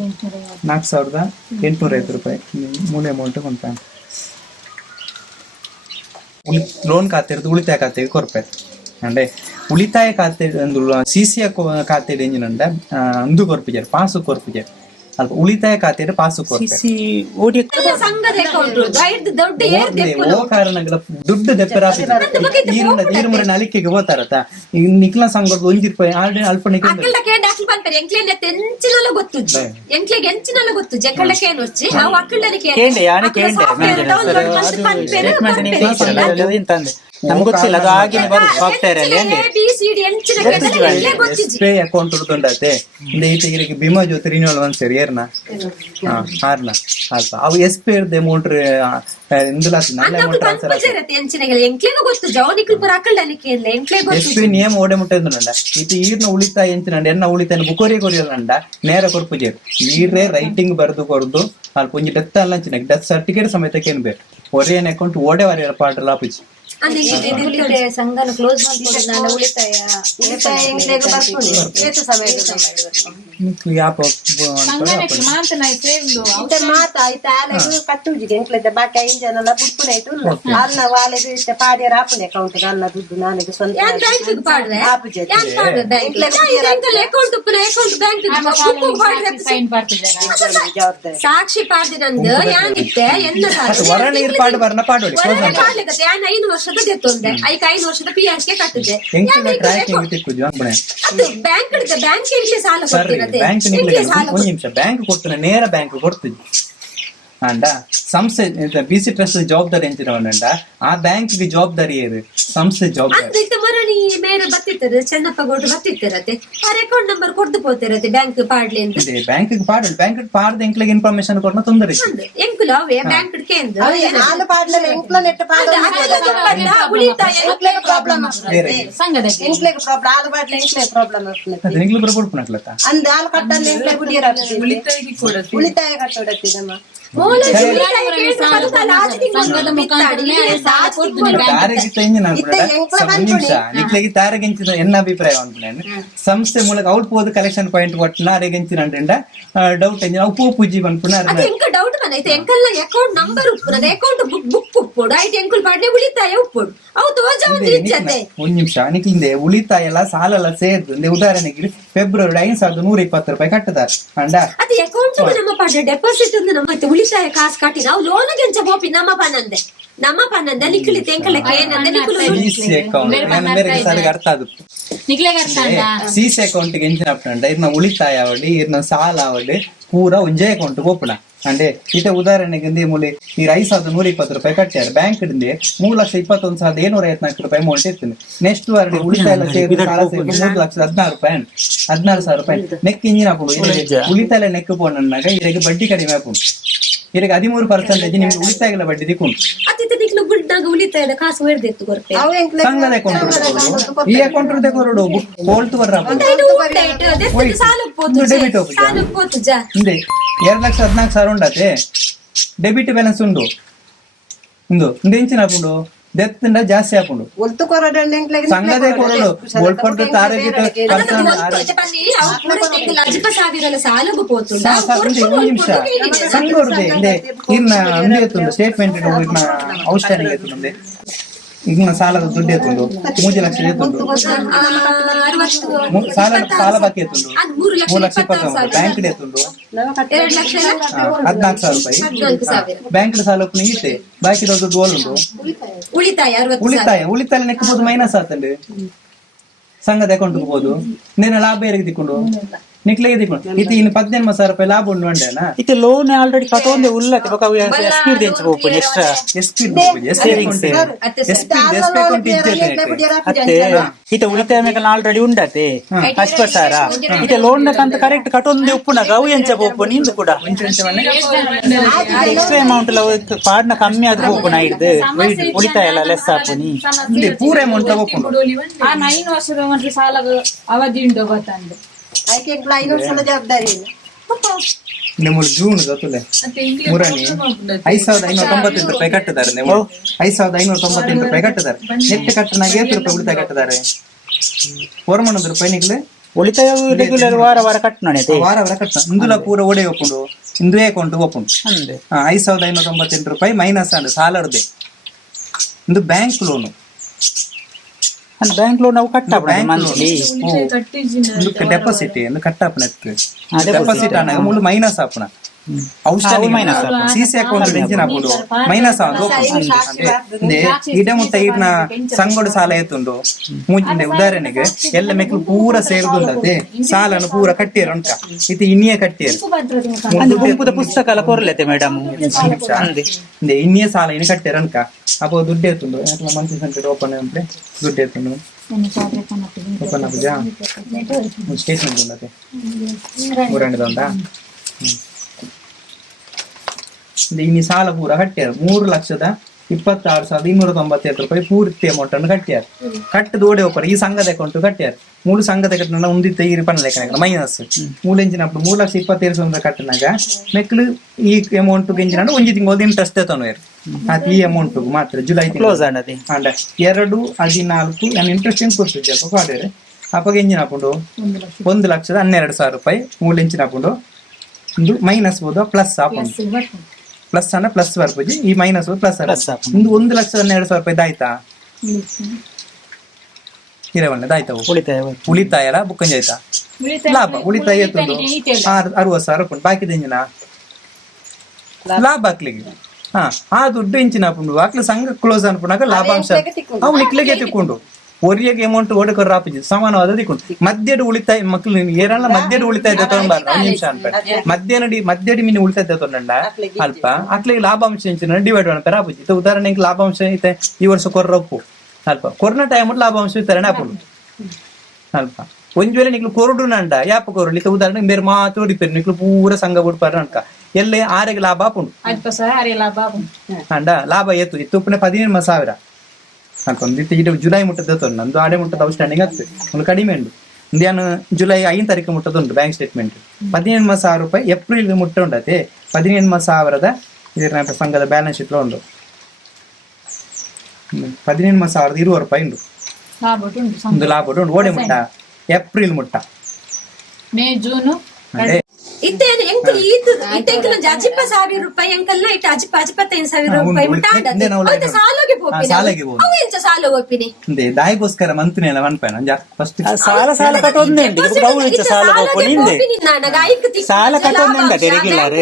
4,850 ರೂಪಾಯಿ ಮೂಲೆ ಅಮೌಂಟ್ ಕೊಂತ ಲೋನ್ ಖಾತೆ ಇರೋದು ಉಳಿತಾಯ ಖಾತೆಗೆ ಕೊರಪಾಯ್ತು ಅಂದ್ರೆ ಉಳಿತಾಯ ಖಾತೆ ಒಂದು ಸಿಸಿಯ ಖಾತೆ ಎಂಜಿನಂಡ ಅಂದು ಕೊರ್ಪಿಜಾರ್ ಪಾಸು ಕೊರ್ಪಿಜಾರ್ ಅಲ್ಪ ಉಳಿತಾಯ ಖಾತೆ ಪಾಸು ಕೊರ್ಪೆ ಸಂಘದ ಅಕೌಂಟ್ ದೊಡ್ಡ ಓ ಕಾರಣಗಳ ದುಡ್ಡು ದೆಪ್ಪರಾಪಿರುಮುರನ ಅಲಿಕೆಗೆ ಹೋತಾರತ ನಿಕ್ಲ ಸಂಘದ 1 ರೂಪಾಯಿ ಆಲ್ರೆಡಿ ಅಲ್ಪ ಅಕ್ಕಳಕ್ಕೆ ಡಾಕ್ಟರ್ ಬಂತಾರೆ ಎಂಕ್ಲೆನೆ ತೆಂಚಿನಲ್ಲ ಗೊತ್ತುಜ್ಜಿ ಎಂಕ್ಲೆಗೆ ಎಂಚಿನಲ್ಲ ಗೊತ್ತುಜ್ಜಿ ಅಕ್ಕಳಕ್ಕೆ ಏನು వచ్చి ಆ ಅಕ್ಕಳಕ್ಕೆ ಕೇಂಡೆ ಯಾನೆ ಕೇಂಡೆ ನಮ್ಗೆ ಗೊತ್ತಿಲ್ಲ ಅದು ಹಾಗೇನೆ ಬರುದು ಸಾಫ್ಟ್ವೇರ್ ಅಲ್ಲಿ ಎಸ್ಪೇ ಅಕೌಂಟ್ ಉಳ್ಕೊಂಡತೆ ಈಟಿಗೆ ಭೀಮಾ ಜ್ಯೋತಿ ರಿನ್ಯೂವಲ್ ಒಂದ್ಸರಿ ಏರ್ನ ಆರ್ನ ಅಲ್ಪ ಅವು ಎಸ್ಪೇ ಇರ್ದೆ ಅಮೌಂಟ್ ಎಸ್ಪೇ ನಿಯಮ ಓಡೆ ಮುಟ್ಟಂಡ ಇದು ಈರ್ನ ಉಳಿತಾಯ ಎಂಚಿನಂಡ ಎನ್ನ ಉಳಿತಾಯ ಬುಕೋರಿ ಕೊರಿಯಲ್ನಂಡ ನೇರ ಕೊರ್ಪುಜೇರು ಈರೇ ರೈಟಿಂಗ್ ಬರೆದು ಕೊರ್ದು ಅಲ್ಪ ಒಂಜಿ ಡೆತ್ ಅಲ್ಲಂಚಿನ ಡೆತ್ ಸರ್ಟಿಫಿಕೇಟ್ ಸಮೇತಕ್ಕೆ ಏನ್ ಬೇಕು ಒರಿಯನ್ ಅಕೌಂಟ್ ಓಡೆ ವರಿಯರ ಪಾಟಲ್ಲ ಆಪಿಚಿ ಸಂಘನ ಕ್ಲೋಸ್ ಮಾಡ್ಕೊಂಡು ಉಳಿತಾಯ ಕಟ್ಟುಜಿಗೆ ಎಂಕ್ಲೆದ ಬಾಟ ಇಂಜನೆಲ್ಲ ಬುಡ್ಪುನೈತು ಅನ್ನ ವಾಲೆದು ಇಷ್ಟ ಪಾಡ್ಯಾರ ಆಪುನೆ ಅಕೌಂಟ್ ಅನ್ನ ದುಡ್ಡು ನಾಳೆಗೆ ಸ್ವಂತ ಸಾಕ್ಷಿ ಪಾಡ್ದಿರಂದು ಯಾನಿತ್ತೆ ಎನ್ನ 5 ವರ್ಷದ ದೆತ್ತೊಂದೆ ಐಕ್ 5 ವರ್ಷದ PRK ಕಟ್ಟಿದೆ ಅದು ಬ್ಯಾಂಕ್ ಎಂಕ್ಲೆ ಸಾಲ ಕೊಡ್ತಿರತ್ತೆ ಬ್ಯಾಂಕ್ ಕೊಡ್ತಾನೆ ನೇರ ಬ್ಯಾಂಕ್ ಕೊಡ್ತಿದ್ವಿ ಅಂಡ ಸಂಸ್ಥೆ ಬಿಸಿ ಟ್ರಸ್ಟ್ ಜವಾಬ್ದಾರಿ ಎಂಚಿನವನಂಡ ಆ ಬ್ಯಾಂಕ್ ಜವಾಬ್ದಾರಿ ಏರು ಸಂಸ್ಥೆ ಜವಾಬ್ದಾರಿ ಮರಣಿ ಮೇಲೆ ಬತ್ತಿರ್ತದೆ ಚೆನ್ನಪ್ಪ ಗೌಡ್ರು ಬತ್ತಿರ್ತಿರತ್ತೆ ಅವ್ರ ಅಕೌಂಟ್ ನಂಬರ್ ಕೊಡ್ದು ಹೋಗ್ತಿರತ್ತೆ ಬ್ಯಾಂಕ್ ಪಾಡ್ಲಿ ಅಂತ ಬ್ಯಾಂಕ್ ಪಾಡಲ್ ಬ್ಯಾಂಕ್ ಪಾಡ್ದ ಎಂಕ್ಲಿಗೆ ಇನ್ಫಾರ್ಮೇಶನ್ ಕೊಡ್ನ ತೊಂದರೆ ಎಂಕುಲ ಅವೇ ಬ್ಯಾಂಕ್ ಕೇಂದ್ರ ಹಾಲು ಪಾಡ್ಲ ಎಂಕ್ಲ ನೆಟ್ಟ ಉಳಿತಾಯ ಎಂಕ್ಲೆಗೆ ಪ್ರಾಬ್ಲಮ್ ಎಂಕ್ಲೆಗೆ ಪ್ರಾಬ್ಲಮ್ ಹಾಲು ಪಾಡ್ಲ ಎಂಕ್ಲೆಗೆ ಪ್ರಾಬ್ಲಮ್ ಎಂಕ್ಲು ಬರಕೊಡ್ಪನಕ್ಲತ್ತ ಅಂದ ಹಾಲು ಕಟ್ಟಲ್ಲಿ ಎಂಕ್ಲೆ ಗುಡಿಯರ ಉಳಿತಾಯ ಕಟ್ಟೋಡತ್ತಿ ನಮ್ಮ ತಾರಗೆಂಚಿನ ಎನ್ನ ಅಭಿಪ್ರಾಯ ಅಂತ ಸಂಸ್ಥೆ ಮೂಲಕ ಔಟ್ ಪೋದು ಕಲೆಕ್ಷನ್ ಪಾಯಿಂಟ್ ಕೊಟ್ಟಿನ ಅರೆಗೆಂಚಿನ ಡೌಟ್ ಉಪ್ಪು ಪೂಜಿ ಬಂದ್ಪುನ ಡೌಟ್ ಬಂದೈತೆ ಎಂಕಲ್ಲ ಅಕೌಂಟ್ ನಂಬರ್ ಉಪ್ಪುನದ ಅಕೌಂಟ್ ಬುಕ್ ಉಪ್ಪುಡು ಐತೆ ಎಂಕುಲ್ ಪಾಡ್ನೆ ಉಳಿತಾಯ ಉಪ್ಪುಡು ಅವು ತೋಜ ಒಂದು ಇಜ್ಜತೆ ಒಂದ್ ನಿಮಿಷ ನಿಕ್ಲಿಂದೆ ಉಳಿತಾಯ ಎಲ್ಲ ಸಾಲ ಎಲ್ಲ ಸೇರ್ದು ಉದಾಹರಣೆಗೆ ಫೆಬ್ರವರಿ 5,120 ರೂಪಾಯಿ ಕಟ್ಟದಾರ ಅಂಡ ಅದು ಅಕೌಂಟ್ ನಮ್ಮ ಪಾಡ್ನೆ ಡೆಪಾಸಿಟ್ ನಮ್ಮ ಉಳಿತಾಯ ಕಾಸು ಕಟ್ಟಿ ನಾವು ಲೋನ್ ಗೆಂಚ ಬೋಪಿ ನಮ್ಮ ಪನ್ನಂದೆ ನಿಕ್ಲಿ ತೆಂಕಲಕ್ಕೆ ಏನಂದೆ ಅರ್ಥ ಆಗುತ್ತೆ ಸಿಸಿ ಅಕೌಂಟ್ ಗೆಂಚಿನ ಇರ್ನ ಉಳಿತಾಯ ಅವಡಿ ಇರ್ನ ಸಾಲ ಅವಡಿ ಪೂರ ಒಂಜೇ ಅಕೌಂಟ್ ಓಪನ ಅಂಡೆ ಇತ ಉದಾಹರಣೆಗೆ ಮೂಲೆ ಈ 5,120 ರೂಪಾಯಿ ಕಟ್ಟ್ಯಾರ ಬ್ಯಾಂಕ್ 3,21,754 ರೂಪಾಯಿ ಅಮೌಂಟ್ ಇರ್ತದೆ ನೆಕ್ಸ್ಟ್ ವಾರ ಉಳಿತಾಯ ಎಲ್ಲ ಸೇರಿ ಸಾಲ ಸೇರಿ 3,16,000 ರೂಪಾಯಿ 16,000 ರೂಪಾಯಿ ನೆಕ್ ಇಂಜಿನ್ ಹಾಕೊಂಡು ಉಳಿತಾಯ ನೆಕ್ ಪೋಣನ್ನಾಗ ಇದಕ್ಕೆ ಬಡ್ಡಿ ಕಡಿಮೆ ಹಾಕೊಂಡು ಇದಕ್ಕೆ 13% ನಿಮ್ಗೆ ಉಳಿತಾಯಗಳ ಬಡ್ಡಿ ದಿಕ್ಕೊಂಡು ಉಳಿತಾಯದ ಕಾಸು ಹಿಡ್ದಿತ್ತು ಕೊರತೆ ಸಂಘದ ಅಕೌಂಟ್ ಈ ಅಕೌಂಟ್ ಕೊರಡು ಬೋಲ್ಟ್ ಬರ್ರ ಡೆಬಿಟ್ ಹಿಂದೆ 2,14,000 ಉಂಡತೆ ಡೆಬಿಟ್ ಬ್ಯಾಲೆನ್ಸ್ ಉಂಡು ಇಂದು ಎಂಚಿನ ಹಾಕೊಂಡು ಡೆತ್ ಜಾಸ್ತಿ ಹಾಕೊಂಡು ಸಂಘದೇ ಕೊರಡು ಬೋಲ್ಪಡ್ದ ತಾರಗಿಟ ನಿಮಿಷ ಸಂಘ ಇನ್ನ ಅಂದೆ ಸ್ಟೇಟ್ಮೆಂಟ್ ಔಟ್ಸ್ಟ್ಯಾಂಡಿಂಗ್ ಎತ್ತುಂದೆ ಈಗ ಸಾಲದ ದುಡ್ಡು ಎತ್ತುಂಡು 3 ಲಕ್ಷ ಎತ್ತುಂಡು ಸಾಲ ಬಾಕಿ ಎತ್ತುಂಡು 3,20,000 ಬ್ಯಾಂಕ್ ಎತ್ತುಂಡು 14,000 ರೂಪಾಯಿ ಬ್ಯಾಂಕ್ ಸಾಲ ಇತ್ತೆ ಬಾಕಿ ದುಡ್ಡು ಓಲುಂಡು ಉಳಿತಾಯ ನೆಕ್ಕಬಹುದು ಮೈನಸ್ ಆತಂಡು ಸಂಘದ ಅಕೌಂಟ್ ಹೋಗ್ಬೋದು ನೇನ ಲಾಭ ಏರಿಗೆ ತಿಕ್ಕೊಂಡು ನಿಕ್ಲೆ ಇದು ಇನ್ನು 18,000 ರೂಪಾಯಿ ಲಾಭ ಉಂಡು ಅಂಡೇನಾ ಇತ್ತೆ ಲೋನ್ ಆಲ್ರೆಡಿ ಕಟ್ಟೊಂದೆ ಉಲ್ಲತ್ತೆ ಬೊಕ ಎಸ್ಪಿ ದೆಂಚ ಹೋಗ್ಪುನಿ ಎಕ್ಸ್ಟ್ರಾ ಸೇವಿಂಗ್ಸ್ ಅತ್ತೆ ಇತ್ತೆ ಉಳಿತಾಯ ಮೇಕಲ್ ಆಲ್ರೆಡಿ ಉಂಡತೆ ಅಶ್ವಸಾರ ಇತ್ತೆ ಲೋನ್ ಕಂತ ಕರೆಕ್ಟ್ ಕಟ್ಟೊಂದೆ ಉಪ್ಪುನಾಗ ಅವು ಎಂಚ ಹೋಗ್ಪುನಿ ಇಂದು ಕೂಡ ಎಕ್ಸ್ಟ್ರಾ ಅಮೌಂಟ್ ಪಾಡ್ನ ಕಮ್ಮಿ ಆದ್ರೆ ಹೋಗ್ಪುನ ಹಿಡ್ದು ಉಳಿತಾಯ ಎಲ್ಲ ಲೆಸ್ ಹಾಪುನಿ ಪೂರ ಅಮೌಂಟ್ ಹೋಗ್ಕೊಂಡು ಆ 9 ವರ್ಷದ ಮಟ್ಟ ಸಾಲ ಅವಧಿ ಉಂಟು ಗೊತ್ತಂದು ಆಯ್ಕೆ 5 ವರ್ಷದ ಜವಾಬ್ದಾರಿ ಇಲ್ಲ ನಿಮ್ಮ ಜೂನ್ ಗೊತ್ತಲೆ ಮುರಾಣಿ 5,598 ರೂಪಾಯಿ ಕಟ್ಟಿದ್ದಾರೆ ನೀವು 5,598 ರೂಪಾಯಿ ಕಟ್ಟಿದ್ದಾರೆ ನೆಟ್ ಕಟ್ಟನಾಗ 7 ರೂಪಾಯಿ ಉಳಿತಾಯ ಕಟ್ಟಿದ್ದಾರೆ 400 ರೂಪಾಯಿ ನಿಗ್ಲೆ ಉಳಿತಾಯ ರೆಗ್ಯುಲರ್ ವಾರ ವಾರ ಕಟ್ಟಣತೆ ವಾರ ಕಟ್ಟ ಇಂದುಲ ಪೂರ ಓಡೆ ಒಪ್ಪುಂಡು ಇಂದು ಅಕೌಂಟ್ ಒಪ್ಪುಂಡು 5,598 ರೂಪಾಯಿ ಮೈನಸ್ ಅಂಡ್ ಸಾಲರ್ದೆ ಇಂದು ಬ್ಯಾಂಕ್ ಲೋನು ಬ್ಯಾಂಕ್ ಲೋನ್ ನಾವು ಕಟ್ಟಪ್ಪ ಮಂತ್ಲಿ ಡೆಪಾಸಿಟ್ ಕಟ್ಟಪ್ಪನ ಡೆಪಾಸಿಟ್ ಆನಾಗ ಮೂಲ ಮೈನಸ್ ಆಪಣ ಸಿಸಿ ಅಕೌಂಟ್ ಬೆಂಚಿನప్పుడు ಮೈನಸ್ ಇಡ ಮುಟ್ಟ ಈರ್ನ ಸಂಗೋಡು ಸಾಲ ಎತ್ತುಂಡು ಮುಂಚಿನ ಉದಾಹರಣೆಗೆ ಎಲ್ಲ ಮೆಕ್ಲು ಪೂರ ಸೇರ್ದುಂಡತೆ ಸಾಲನು ಪೂರ ಕಟ್ಟಿಯರ್ ಉಂಟ ಇದು ಇನ್ನಿಯ ಕಟ್ಟಿಯರ್ ಪುಸ್ತಕ ಕೊರ್ಲತೆ ಮೇಡಮ್ ಇನ್ನಿಯ ಸಾಲ ಇನ್ನು ಕಟ್ಟಿಯರ್ ಅನ್ಕ ಅಪ್ಪ ದುಡ್ಡು ಎತ್ತುಂಡು ಮಂತ್ಲಿ ಸೆಂಟರ್ ಓಪನ್ ಅಂದ್ರೆ ದುಡ್ಡು ಎತ್ತುಂಡು ಓಪನ್ ಆಪುಜಾ ಸ್ಟೇಟ್ಮೆಂಟ್ ಉಂಡತೆ ಮೂರನೇದೊಂದ ಇನ್ನು ಸಾಲ ಪೂರ ಕಟ್ಟ್ಯಾರ 3,26,298 ರೂಪಾಯಿ ಪೂರ್ತಿ ಅಮೌಂಟ್ ಅನ್ನು ಕಟ್ಟ್ಯಾರ ಕಟ್ಟದ ಓಡೆ ಹೋಗ್ತಾರೆ ಈ ಸಂಘದ ಅಕೌಂಟ್ ಕಟ್ಟ್ಯಾರ ಮೂಲ ಸಂಘದ ಕಟ್ಟಿನ ಒಂದಿತ್ತ ಈ ಪನ್ನ ಲೆಕ್ಕ ಮೈನಸ್ ಮೂಲೆಂಚಿನప్పుడు 3,27,000 ಕಟ್ಟಿನಾಗ ಮೆಕ್ಲು ಈ ಅಮೌಂಟ್ ಗೆಂಜಿನ ಒಂಜಿ ತಿಂಗಳು ಇಂಟ್ರೆಸ್ಟ್ ತನೋರು ಅದು ಈ ಅಮೌಂಟ್ ಮಾತ್ರ ಜುಲೈ ಕ್ಲೋಸ್ ಆನದಿ ಅಂಡ 2,14 ಇಂಟ್ರೆಸ್ಟ್ ಏನು ಕೊಡ್ತಿದ್ದೆ ಅಪ್ಪ ಕಾಡೇರೆ ಅಪ್ಪ ಗೆಂಜಿನప్పుడు 1,12,000 ರೂಪಾಯಿ ಮೂಲೆಂಚಿನప్పుడు ಒಂದು ಮೈನಸ್ ಬೋದು ಪ್ಲಸ್ ಹಾಕೊಂಡು ಪ್ಲಸ್ ಅನ್ನ ಪ್ಲಸ್ ಬರ್ಬೋದು ಈ ಮೈನಸ್ ಪ್ಲಸ್ ಒಂದು 1,12,000 ರೂಪಾಯಿ ಆಯ್ತಾ ಇರವಣ್ಣದಾಯ್ತಾವು ಉಳಿತಾಯ ಎಲ್ಲ ಬುಕ್ಕಂಜ್ ಆಯ್ತಾ ಲಾಭ ಉಳಿತಾಯ ಎತ್ತೊಂದು 60,000 ರೂಪಾಯಿ ಬಾಕಿ ತೆಂಜಿನ ಲಾಭ ಹಾಕ್ಲಿಕ್ಕೆ ಆ ದುಡ್ಡು ಇಂಚಿನ ಹಾಕೊಂಡು ಹಾಕ್ಲಿ ಸಂಘ ಕ್ಲೋಸ್ ಅನ್ಕೊಂಡಾಗ ಲಾಭಾಂಶ ಅವು ನಿಕ್ಲಿಗೆ ತಿಕ್ಕೊಂಡು ಒರಿಯಾಗೆ ಅಮೌಂಟ್ ಓಡಕರ್ ರಾಪಿಜಿ ಸಮಾನವಾದ ತಿಕ್ಕೊಂಡು ಮಧ್ಯಡು ಉಳಿತಾಯ ಮಕ್ಳು ಏರಲ್ಲ ಮಧ್ಯಡು ಉಳಿತಾಯ ತಗೊಂಡ್ಬಾರ ನಿಮಿಷ ಅನ್ಬೇಡ ಮಧ್ಯಡಿ ಮೀನು ಉಳಿತಾಯ ತಗೊಂಡ ಅಲ್ಪ ಹಾಕ್ಲಿಗೆ ಲಾಭಾಂಶ ಇಂಚಿನ ಡಿವೈಡ್ ಮಾಡ್ತಾರೆ ರಾಪಿಜಿ ಉದಾಹರಣೆಗೆ ಲಾಭಾಂಶ ಐತೆ ಈ ವರ್ಷ ಕೊರ್ರಪ್ಪು ಅಲ್ಪ ಕೊರೋನಾ ಟೈಮ್ ಲಾಭಾಂಶ ವಿತರಣೆ ಹಾಕೊಂಡು ಅಲ್ಪ ಒಂದ್ ವೇಳೆ ನಿಕ್ಲು ಕೊರಡು ನಂಡ ಯಾಪ ಕೊರಡು ಇತ್ತ ಉದಾಹರಣೆಗೆ ಬೇರೆ ಮಾತು ಹೊಡಿಪೇರು ನಿಕ್ಲು ಪೂರ ಸಂಘ ಬಿಡ್ಪಾರ ಅನ್ಕ ಎಲ್ಲೇ ಆರೆಗೆ ಲಾಭ ಹಾಕೊಂಡು ಅಂಡ ಲಾಭ ಎತ್ತು ಇತ್ತುಪ್ಪನೆ 15,000 ಹಾಕೊಂಡು ಜುಲೈ ಮುಟ್ಟದ ನಂದು ಆಡೆ ಮುಟ್ಟದ ಔಟ್ಸ್ಟ್ಯಾಂಡಿಂಗ್ ಆಗ್ತದೆ ಒಂದು ಕಡಿಮೆ ಉಂಟು ಇಂದಿಯಾನು ಜುಲೈ 5 ತಾರೀಕು ಮುಟ್ಟದ ಉಂಟು ಬ್ಯಾಂಕ್ ಸ್ಟೇಟ್ಮೆಂಟ್ 17,000 ರೂಪಾಯಿ ಏಪ್ರಿಲ್ ಮುಟ್ಟ ಉಂಟತೆ 17,000 ಇದರ ಸಂಘದ ಬ್ಯಾಲೆನ್ಸ್ ಶೀಟ್ ಉಂಟು 17,020 ರೂಪಾಯಿ ಉಂಟು ಒಂದು ಲಾಭ ಉಂಟು ಓಡೆ ಮುಟ್ಟ ಏಪ್ರಿಲ್ ಮುಟ್ಟ ಮೇ ಜೂನು ಅದೇ ಇತ್ತೇನು ಎಂಕಲ್ ಇತ್ತೆಂಕಲ್ ಅಜಿಪ್ಪ 1,000 ರೂಪಾಯಿ ಎಂಕಲ್ನ ಇಟ್ಟು ಅಜಿಪ್ಪ 25,000 ರೂಪಾಯಿ ಮುಟ್ಟ ಸಾಲಗೆ ಸಾಲಗೆ ಅವು ಎಂಚ ಸಾಲ ಒಪ್ಪಿನಿ ದಾಯಿಗೋಸ್ಕರ ಮಂತ್ರಿ ಎಲ್ಲ ಮನ್ಪೇನ ಫಸ್ಟ್ ಸಾಲ ಕಟ್ಟೊಂದೆ ಸಾಲ ಕಟ್ಟೊಂದೆ ರೆಗ್ಯುಲರ್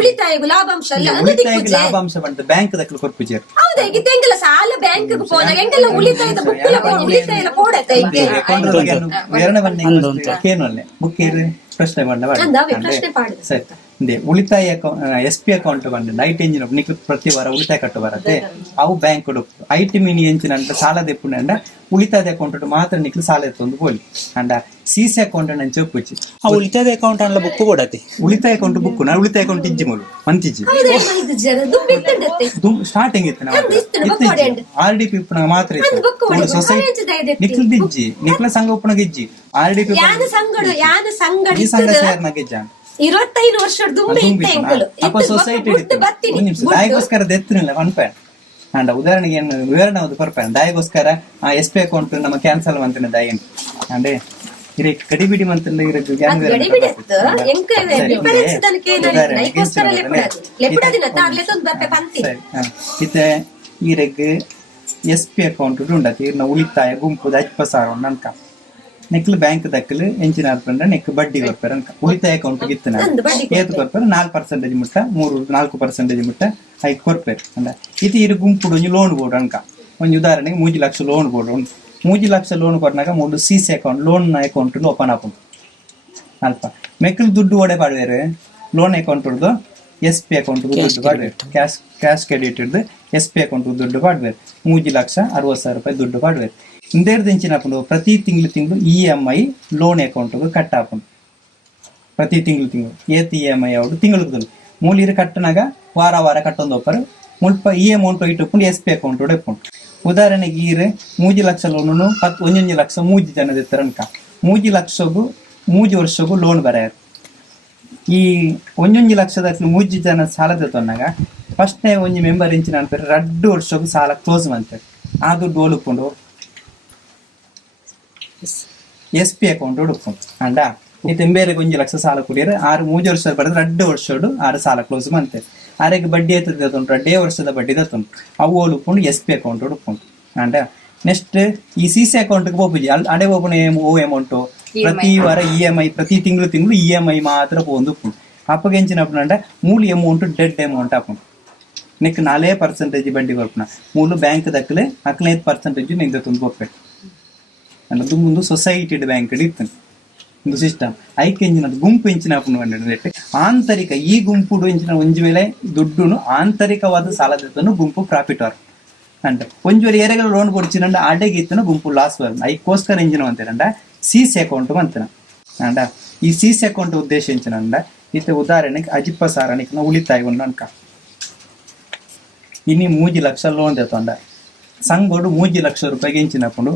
ಉಳಿತಾಯಗೂ ಲಾಭಾಂಶ ಲಾಭಾಂಶ ಬಂತು ಬ್ಯಾಂಕ್ ದಕ್ಕಲು ಕೊರ್ಪುಜೇರು ಹೌದಾ ಈಗ ಎಂಕಲ್ಲ ಸಾಲ ಬ್ಯಾಂಕ್ ಹೋದಾಗ ಎಂಕಲ್ಲ ಉಳಿತಾಯದ ಉಳಿತಾಯ ಕೊಡತ್ತೆ ಬುಕ್ ಪ್ರಶ್ನೆ ಸರಿ ಉಳಿತಾಯ SP ಅಕೌಂಟ್ ಬಂದ ಐಟಿ ಎಂಜಿನ ನಿಕ್ಲು ಪ್ರತಿ ವಾರ ಉಳಿತಾಯ ಕಟ್ಟು ಬರತ್ತೆ ಅವು ಬ್ಯಾಂಕ್ ಐಟಿ ಮಿನಿ ಎಂಚಿನ ಸಾಲ ತೆಪ್ಪುಂಡ ಉಳಿತಾಯದ ಅಕೌಂಟ್ ಮಾತ್ರ ನಿಕ್ಲು ಸಾಲ ಎತ್ತೊಂದು ಬೋಲಿ ಅಂಡ ಸಿಸಿ ಅಕೌಂಟ್ ನಂಚೆ ಒಪ್ಪುಚ್ಚಿ ಉಳಿತಾಯದ ಅಕೌಂಟ್ ಅಲ್ಲ ಬುಕ್ ಕೊಡತ್ತೆ ಉಳಿತಾಯ ಅಕೌಂಟ್ ಬುಕ್ ನಾ ಉಳಿತಾಯ ಅಕೌಂಟ್ ಇಜ್ಜಿ ಮೂಲು ಮಂತಿಜ್ಜಿ ಸ್ಟಾರ್ಟಿಂಗ್ ಇತ್ತು RDP ಉಪ್ಪನಾಗ ಮಾತ್ರ ಇತ್ತು ಸೊಸೈಟಿ ನಿಕ್ಲು ದಿಜ್ಜಿ ನಿಕ್ಲ ಸಂಘ ಉಪ್ಪನಾಗ ಇಜ್ಜಿ RDP ಈ ಸಂಘ ಸೇರ್ನಾಗ ಇಜ್ಜ 25 ವರ್ಷದ ಅಪ್ಪ ಸೊಸೈಟಿ ದಾಯಿಗೋಸ್ಕರ ಎತ್ತನಿಲ್ಲ ಅನ್ಪೇಣ ಅಂಡ ಉದಾಹರಣೆಗೆ ಏನು ವಿವರಣೆ ಅದು ಕೊರ್ಪೇಣ ದಾಯಿಗೋಸ್ಕರ SP ಅಕೌಂಟ್ ನಮ್ಮ ಕ್ಯಾನ್ಸಲ್ ಮಂತಿನ ದಾಯಿ ಅಂಡೆ ಇರ ಕಡಿಬಿಡಿ ಮಂತಂದ ಇರದು ಇತ್ತೆ ಈರೆಗ್ SP ಅಕೌಂಟ್ ಉಂಡತಿ ಇರ್ನ ಉಳಿತಾಯ ಗುಂಪು 10,000 ಅನ್ಕ ನೆಕ್ಲು ಬ್ಯಾಂಕ್ ದಕ್ಕಲು ಎಂಚಿನ ನೆಕ್ ಬಡ್ಡಿ ಕೊಡ್ಪಾರ ಅನ್ಕ ಉಳಿತಾಯ ಅಕೌಂಟ್ ಇತ್ತನ ಏತು ಕೊಡ್ಪಾರ 4% ಮುಟ್ಟ 4% ಮುಟ್ಟ ಐದು ಕೊಡ್ಪಾರ ಅಂದ ಇದು ಇರು ಗುಂಪು ಒಂಜಿ ಲೋನ್ ಬೋರ್ಡ್ ಅನ್ಕ ಒಂದು ಉದಾಹರಣೆಗೆ 3 lakh loan board 3 lakh loan ಕೊಟ್ಟಾಗ 3 CC account loan account open ಆಪುಂಡು ಅಲ್ಪ ಮೆಕ್ಕಲು ದುಡ್ಡು ಓಡೆ ಪಾಡುವೇರು ಲೋನ್ ಅಕೌಂಟ್ ಹಿಡ್ದು SP ಅಕೌಂಟ್ ದುಡ್ಡು ಪಾಡುವೇರು ಕ್ಯಾಶ್ ಕ್ರೆಡಿಟ್ ಹಿಡ್ದು SP ಅಕೌಂಟ್ ದುಡ್ಡು ಪಾಡುವೇರು 3,60,000 ರೂಪಾಯಿ ದುಡ್ಡು ಪಾಡುವೇರು ಇಂದೇರ್ದು ಇಂಚಿನಪ್ಪು ಪ್ರತಿ ತಿಂಗಳು EMI ಲೋನ್ ಅಕೌಂಟ್ಗೆ ಕಟ್ ಹಾಕೊಂಡು ಪ್ರತಿ ತಿಂಗಳು ಏತ್ EMI ಅವ್ರು ತಿಂಗಳಿಗೆ ಮೂಲಿರು ಕಟ್ಟನಾಗ ವಾರ ಕಟ್ಟೊಂದು ಒಪ್ಪರು ಮುಲ್ಪ ಈ ಅಮೌಂಟ್ ಇಟ್ಟುಕೊಂಡು SP ಅಕೌಂಟ್ ಇಟ್ಕೊಂಡು ಉದಾಹರಣೆಗೆ ಈರೆ 3 ಲಕ್ಷ ಲೋನು 1 ಲಕ್ಷ 3 ಜನದ ಅನ್ಕ 3 ಲಕ್ಷಗೂ 3 ವರ್ಷಗೂ ಲೋನ್ ಬರೆಯಾರು ಈ 1 ಲಕ್ಷದ 3 ಜನ ಸಾಲ ತೆತ್ತೊಂಡಾಗ ಫಸ್ಟ್ನೇ ಒಂಜಿ ಮೆಂಬರ್ ಇಂಚಿನ ಅನ್ಪೇರೆ 2 ವರ್ಷಗೂ ಸಾಲ ಕ್ಲೋಸ್ ಮಾಡ್ತಾರೆ ಆ ದುಡ್ಡು ಓಲುಕೊಂಡು SP ಅಕೌಂಟ್ ಹುಡುಕೊಂಡು ಅಂಡ ಇದು ಬೇರೆ 1 ಲಕ್ಷ ಸಾಲ ಕುಡಿಯರೆ 3 ವರ್ಷ ಬರೆದ್ರೆ 2 ವರ್ಷಡು 6 ಸಾಲ ಕ್ಲೋಸ್ ಮಾಡ್ತಾರೆ ಆರೆಗೆ ಬಡ್ಡಿ ಎತ್ತದ 2 ವರ್ಷದ ಬಡ್ಡಿ ದತ್ತುಂಟು ಅವು ಓಲುಕೊಂಡು SP ಅಕೌಂಟ್ ಹುಡುಕೊಂಡು ಅಂಡ ನೆಕ್ಸ್ಟ್ ಈ CC ಅಕೌಂಟ್ಗೆ ಹೋಗ್ಬಿಡಿ ಅಡೆ ಹೋಗೋಣ ಅಮೌಂಟು ಪ್ರತಿ ವಾರ EMI ಪ್ರತಿ ತಿಂಗಳು EMI ಮಾತ್ರ ಒಂದು ಅಪ್ಪಗೆಂಚಿನಪ್ಪನಂಡ ಮೂಲ ಅಮೌಂಟ್ ಡೆಡ್ ಅಮೌಂಟ್ ಹಾಕೊಂಡು ನೆಕ್ 4% ಬಡ್ಡಿ ಬರ್ಪಣ ಮೂಲು ಬ್ಯಾಂಕ್ ದಕ್ಕಲೆ 15% ನಿಂದ ತುಂಬ ಹೋಗ್ಬೇಕು ಅನ್ನೋದು ಮುಂದೆ ಸೊಸೈಟಿ ಬ್ಯಾಂಕ್ ಇತ್ತು ಒಂದು ಸಿಸ್ಟಮ್ ಐಕೆ ಎಂಚಿನದು ಗುಂಪು ಎಂಚಿನ ಆಂತರಿಕ ಈ ಗುಂಪು ಎಂಚಿನ ಒಂಜು ವೇಳೆ ದುಡ್ಡು ಆಂತರಿಕವಾದ ಸಾಲದನ್ನು ಗುಂಪು ಪ್ರಾಫಿಟ್ ಆರ್ ಅಂಡ ಒಂಜು ವೇಳೆ ಏರೆಗಳ ಲೋನ್ ಕೊಡ್ಚಿನಂಡ ಅಡೆಗೆ ಇತ್ತನ ಗುಂಪು ಲಾಸ್ ಬರ್ ಐಕೋಸ್ಕರ ಎಂಚಿನ ಅಂತೀರಂಡ CC ಅಕೌಂಟ್ ಅಂತೀನ ಅಂಡ ಈ CC ಅಕೌಂಟ್ ಉದ್ದೇಶ ಎಂಚಿನಂಡ ಇತ್ತೆ ಉದಾಹರಣೆಗೆ ಅಜಿಪ್ಪ ಸಾರಣಿಕ ಉಳಿತಾಯ ಒಂದು ಅನ್ಕ ಇನ್ನು 3 ಲಕ್ಷ ಲೋನ್ ತೆತ್ತೊಂಡ ಸಂಗೋಡು 3 ಲಕ್ಷ ರೂಪಾಯಿಗೆ ಎಂಚಿನಕೊಂಡು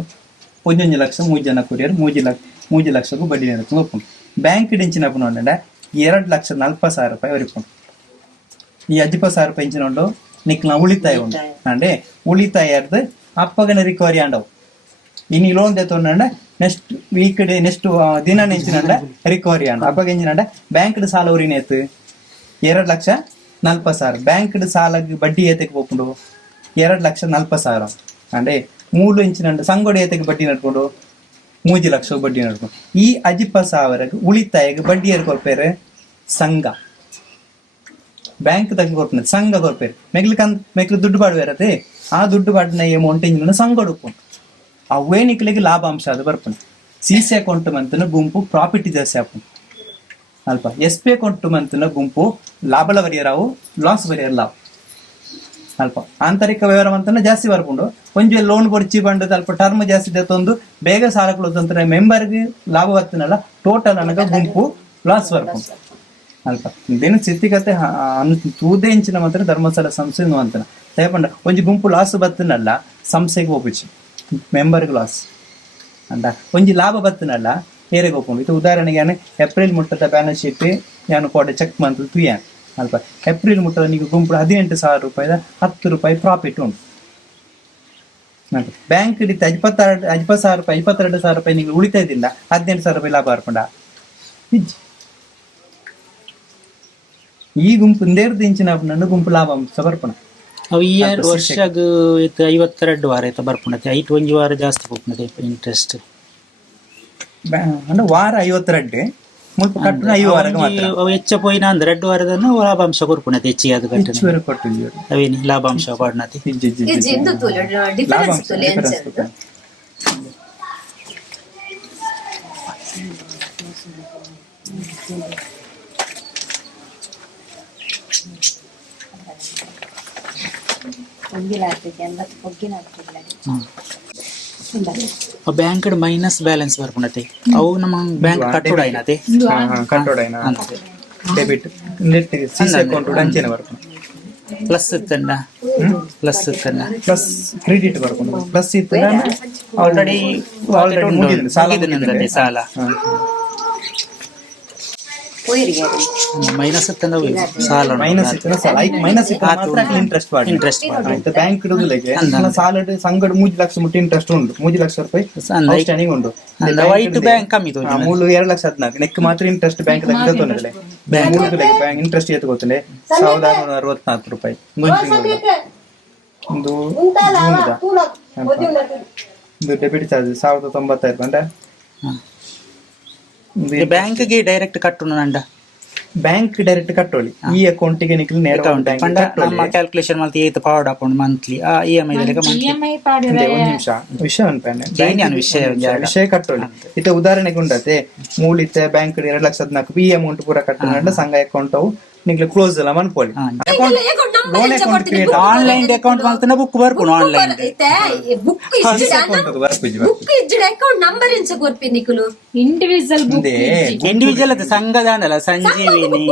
1 ಲಕ್ಷ 3 ಜನ ಕುರಿಯರು 3 ಲಕ್ಷಕ್ಕೂ ಬಡ್ಡಿ ನೆನಪು ಒಪ್ಪುಂಡು ಬ್ಯಾಂಕ್ ಎಂಚಿನಪ್ಪು ನೋಡ 2,40,000 ರೂಪಾಯಿ ವರಿಕೊಂಡು ಈ 10,000 ರೂಪಾಯಿ ಎಂಚಿನೊಂಡು ನಿಕ್ಲ ಉಳಿತಾಯ ಉಂಟು ಅಂದ್ರೆ ಉಳಿತಾಯದ ಅಪ್ಪಗನ ರಿಕವರಿ ಆಂಡವು ಇನ್ನು ಲೋನ್ ತೆತ್ತೊಂಡ ನೆಕ್ಸ್ಟ್ ವೀಕ್ ನೆಕ್ಸ್ಟ್ ದಿನ ನೆಂಚಿನಂಡ ರಿಕವರಿ ಆಂಡ ಅಪ್ಪಗ ಎಂಚಿನಂಡ ಬ್ಯಾಂಕ್ ಸಾಲ ಉರಿನೇತು 2,40,000 ಬ್ಯಾಂಕ್ ಸಾಲ ಬಡ್ಡಿ ಏತಕ್ಕೆ ಹೋಗ್ಕೊಂಡು 2,40,000 ಅಂದ್ರೆ 3 ಇಂಚಿನಂಡ ಸಂಗೋಡಿ ಏತಕ್ಕೆ ಬಡ್ಡಿ ನಡ್ಕೊಂಡು 3 ಲಕ್ಷ ಬಡ್ಡಿ ನಡ್ಕೊಂಡು ಈ 10,000 ಉಳಿತಾಯಕ್ಕೆ ಬಡ್ಡಿ ಏರ್ ಕೊಡ್ಪೇರೆ ಸಂಘ ಬ್ಯಾಂಕ್ ತಗ ಕೊಡ್ತಾನೆ ಸಂಘ ಕೊಡ್ಪೇರೆ ಮೆಗ್ಲು ದುಡ್ಡು ಪಾಡುವೇರತೆ ಆ ದುಡ್ಡು ಪಾಡಿನ ಅಮೌಂಟ್ ಇಂಜಿನ ಸಂಘ ಹುಡುಕೊಂಡು ಅವೇನಿಕ್ಲಿಗೆ ಲಾಭಾಂಶ ಅದು ಬರ್ಪಣೆ CC ಅಕೌಂಟ್ ಮಂತನ ಗುಂಪು ಪ್ರಾಫಿಟ್ ಜಾಸ್ತಿ ಹಾಕೊಂಡು ಅಲ್ಪ SP ಅಕೌಂಟ್ ಮಂತನ ಗುಂಪು ಲಾಭಲ ಬರೆಯರಾವು ಲಾಸ್ ಬರೆಯರ್ಲಾವು ಅಲ್ಪ ಆಂತರಿಕ ವ್ಯವಹಾರ ಅಂತನ ಜಾಸ್ತಿ ಬರ್ಕೊಂಡು ಒಂಜು ಲೋನ್ ಕೊಡ್ಚಿ ಬಂದು ಅಲ್ಪ ಟರ್ಮ್ ಜಾಸ್ತಿ ತಂದು ಬೇಗ ಸಾಲ ಕೊಡೋದಂತ ಮೆಂಬರ್ಗೆ ಲಾಭ ಬರ್ತನಲ್ಲ ಟೋಟಲ್ ಅನ್ನಗ ಗುಂಪು ಲಾಸ್ ಬರ್ಕೊಂಡು ಅಲ್ಪ ಇದೇನು ಸ್ಥಿತಿಗತೆ ತೂದೆ ಇಂಚಿನ ಮಾತ್ರ ಧರ್ಮಸ್ಥಳ ಸಂಸ್ಥೆ ಅಂತನ ತೇಪಂಡ ಒಂಜಿ ಗುಂಪು ಲಾಸ್ ಬರ್ತನಲ್ಲ ಸಂಸ್ಥೆಗೆ ಹೋಗ್ಬಿಚ್ಚಿ ಮೆಂಬರ್ಗೆ ಲಾಸ್ ಅಂದ ಒಂಜಿ ಲಾಭ ಬರ್ತನಲ್ಲ ಏರೆಗೆ ಹೋಗ್ಕೊಂಡು ಇದು ಉದಾಹರಣೆಗೆ ನಾನು ಏಪ್ರಿಲ್ ಮುಟ್ಟದ ಬ್ಯಾಲೆನ್ಸ್ ಶೀಟ್ ನಾನು ಕೊಡೆ ಚೆಕ್ ಮಂತ್ ತುಯ್ಯಾನ ಅಲ್ಪ ಏಪ್ರಿಲ್ ಮುಟ್ಟದ ನೀವು ಗುಂಪು 18,000 ರೂಪಾಯಿದ 10 ರೂಪಾಯಿ ಪ್ರಾಫಿಟ್ ಉಂಟು ಬ್ಯಾಂಕ್ ಹಿಡಿತ 20,000 ರೂಪಾಯಿ 22,000 ರೂಪಾಯಿ ನೀವು ಉಳಿತಾಯದಿಂದ 18,000 ರೂಪಾಯಿ ಲಾಭ ಬರ್ಕೊಂಡ ಈ ಗುಂಪು ಇಂದೇರ್ದು ಇಂಚಿನ ನನ್ನ ಗುಂಪು ಲಾಭಾಂಶ ಬರ್ಪಣ ಅವು ಈ ವರ್ಷಗ 52 ವಾರ ಆಯ್ತಾ ಬರ್ಪಣತೆ 1 ವಾರ ಜಾಸ್ತಿ ಹೋಗ್ತದೆ ಇಂಟ್ರೆಸ್ಟ್ ಅಂದ್ರೆ ವಾರ 52 ಮುಲ್ಪ ಕಟ್ಟಣ 5 ವಾರಕ್ಕೆ ಮಾತ್ರ ಅವು ಹೆಚ್ಚ ಪೋಯಿನ ಅಂದ್ರೆ 2 ವಾರದನ್ನು ಲಾಭಾಂಶ ಕೊಡ್ಪಣತೆ ಹೆಚ್ಚಿಗೆ ಅದು ಕಟ್ಟಣ ಅವೇನಿ ಲಾಭಾಂಶ ಕೊಡ್ನತಿ ಜಿಂದು ತುಲೆ ಡಿಫರೆನ್ಸ್ ತುಲೆ ಅನ್ಸದು ಬ್ಯಾಂಕ್ ಮೈನಸ್ ಬ್ಯಾಲೆನ್ಸ್ ಬರ್ಪಣತೆ ಅವು ನಮ್ಮ ಬ್ಯಾಂಕ್ ಕಟ್ಟೋಡಾಯ್ನತೆ ಡೆಬಿಟ್ ನೆಟ್ CC ಅಕೌಂಟ್ ಅಂಚೆನ ಬರ್ಪಣ ಪ್ಲಸ್ ಇತ್ತಂಡ ಪ್ಲಸ್ ಕ್ರೆಡಿಟ್ ಬರ್ಕೊಂಡು ಪ್ಲಸ್ ಇತ್ತು ಆಲ್ರೆಡಿ ಮುಗಿದ ಸಾಲ ಮೈನಸ್ ಇತ್ತಂದ ಸಾಲ ಮೈನಸ್ ಇತ್ತು ಸಾಲ ಮೈನಸ್ ಇತ್ತು ಮಾತ್ರ ಇಂಟ್ರೆಸ್ಟ್ ಮಾಡಿ ಇಂಟ್ರೆಸ್ಟ್ ಆಯ್ತು ಬ್ಯಾಂಕ್ ಇಡುದಿಲ್ಲಗೆ ಸಾಲ ಸಂಗಡ 3 ಲಕ್ಷ ಮುಟ್ಟಿ ಇಂಟ್ರೆಸ್ಟ್ ಉಂಟು 3 ಲಕ್ಷ ರೂಪಾಯಿ ಔಟ್ಸ್ಟ್ಯಾಂಡಿಂಗ್ ಉಂಟು ವೈಟ್ ಬ್ಯಾಂಕ್ ಕಮ್ಮಿ ತೋಜಿ ಮೂಲು 2,14,000 ನೆಕ್ ಮಾತ್ರ ಇಂಟ್ರೆಸ್ಟ್ ಬ್ಯಾಂಕ್ ದಾಗ ತೊಂದರೆ ಬ್ಯಾಂಕ್ ಇಂಟ್ರೆಸ್ಟ್ ಏತು ಗೊತ್ತಲೆ 1,664 ರೂಪಾಯಿ ಒಂದು ಡೆಬಿಟ್ ಚಾರ್ಜ್ 1,095 ಗಂಟೆ ಬ್ಯಾಂಕ್ಗೆ ಡೈರೆಕ್ಟ್ ಕಟ್ಟುನ ನಂಡ ಬ್ಯಾಂಕ್ ಡೈರೆಕ್ಟ್ ಕಟ್ಟೋಳಿ ಈ ಅಕೌಂಟಿಗೆ ನಿಕ್ಲಿ ನೇರ ಅಕೌಂಟ್ ಬ್ಯಾಂಕ್ ಪಂಡ ನಮ್ಮ ಕ್ಯಾಲ್ಕುಲೇಷನ್ ಮಲ್ತಿ ಏತ್ ಪಾವಡ್ ಹಾಕೊಂಡು ಮಂತ್ಲಿ ಆ EMI ಲೆಕ್ಕ ಮಂತ್ಲಿ EMI ಪಾಡಿದ್ರೆ ಒಂದ್ ನಿಮಿಷ ವಿಷಯ ಅನ್ಪೇನೆ ಏನ್ ವಿಷಯ ಕಟ್ಟೋಳಿ ಇತ್ತೆ ಉದಾಹರಣೆಗೆ ಉಂಡತೆ ಮೂಲಿತ್ತೆ ಬ್ಯಾಂಕ್ 2,04,000 ಈ ಅಮೌಂಟ್ ಪೂರ ಕಟ್ಟುಂಡ ಸಂಘ ಅಕೌಂಟ್ ಅವು ನಿಕ್ಲೆ ಕ್ಲೋಸ್ ಎಲ್ಲ ಮನ್ಪೋಲಿ loan account create online account ಮಲ್ತನ ಬುಕ್ ಬರ್ಕೊಂಡು ಆನ್ಲೈನ್ ಬುಕ್ ಇಜ್ಜಿಡ ಅಕೌಂಟ್ ನಂಬರ್ ಎಂಚ ಕೊರ್ಪಿ ನಿಕುಲು ಇಂಡಿವಿಜುವಲ್ ಬುಕ್ ಇಂಡಿವಿಜುವಲ್ ಅದು ಸಂಘದ ಅಂಡಲ್ಲ ಸಂಜೀವಿನಿ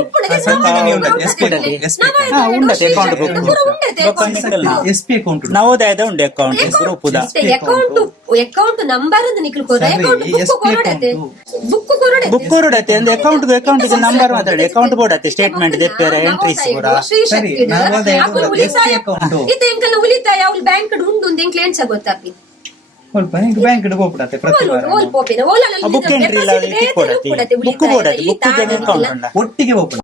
ಉಂಡತೆ ಅಕೌಂಟ್ ಬುಕ್ SP ಅಕೌಂಟ್ ನವೋದಯದ ಉಂಡೆ ಅಕೌಂಟ್ ಗ್ರೂಪ್ ಅಕೌಂಟ್ ನಂಬರ್ ಅಂತ ನಿಕುಲು ಕೊರ ಅಕೌಂಟ್ ಬುಕ್ ಕೊರಡತೆ ಬುಕ್ ಕೊರಡತೆ ಅಂದ್ರೆ ಅಕೌಂಟ್ ನಂಬರ್ ಮಾತಾಡಿ ಅಕೌಂಟ್ ಬೋಡತ್ತೆ ಸ್ಟೇಟ್ಮೆಂಟ್ ದೆಪ್ಪೆರೆ ಎಂಟ್ರೀಸ್ ಪೂರ ಉಳಿತಾಯ ಅವ್ಳು ಬ್ಯಾಂಕ್ ಉಂಡು ಎಂಕ್ಲೆ ಎಂಚ ಗೊತ್ತಾಪಿ ಬ್ಯಾಂಕ್ ಹೋಗ್ಬಿಡತ್ತೆ ಪ್ರತಿ ವಾರ ಬುಕ್ ಎಂಟ್ರಿ ಇಲ್ಲ ಬುಕ್ ಕೊಡತ್ತೆ ಬುಕ್ ಬೋಡತ್ತೆ ಬುಕ್ ಅಕೌಂಟ್ ಒಟ್ಟಿಗೆ ಓಪನ್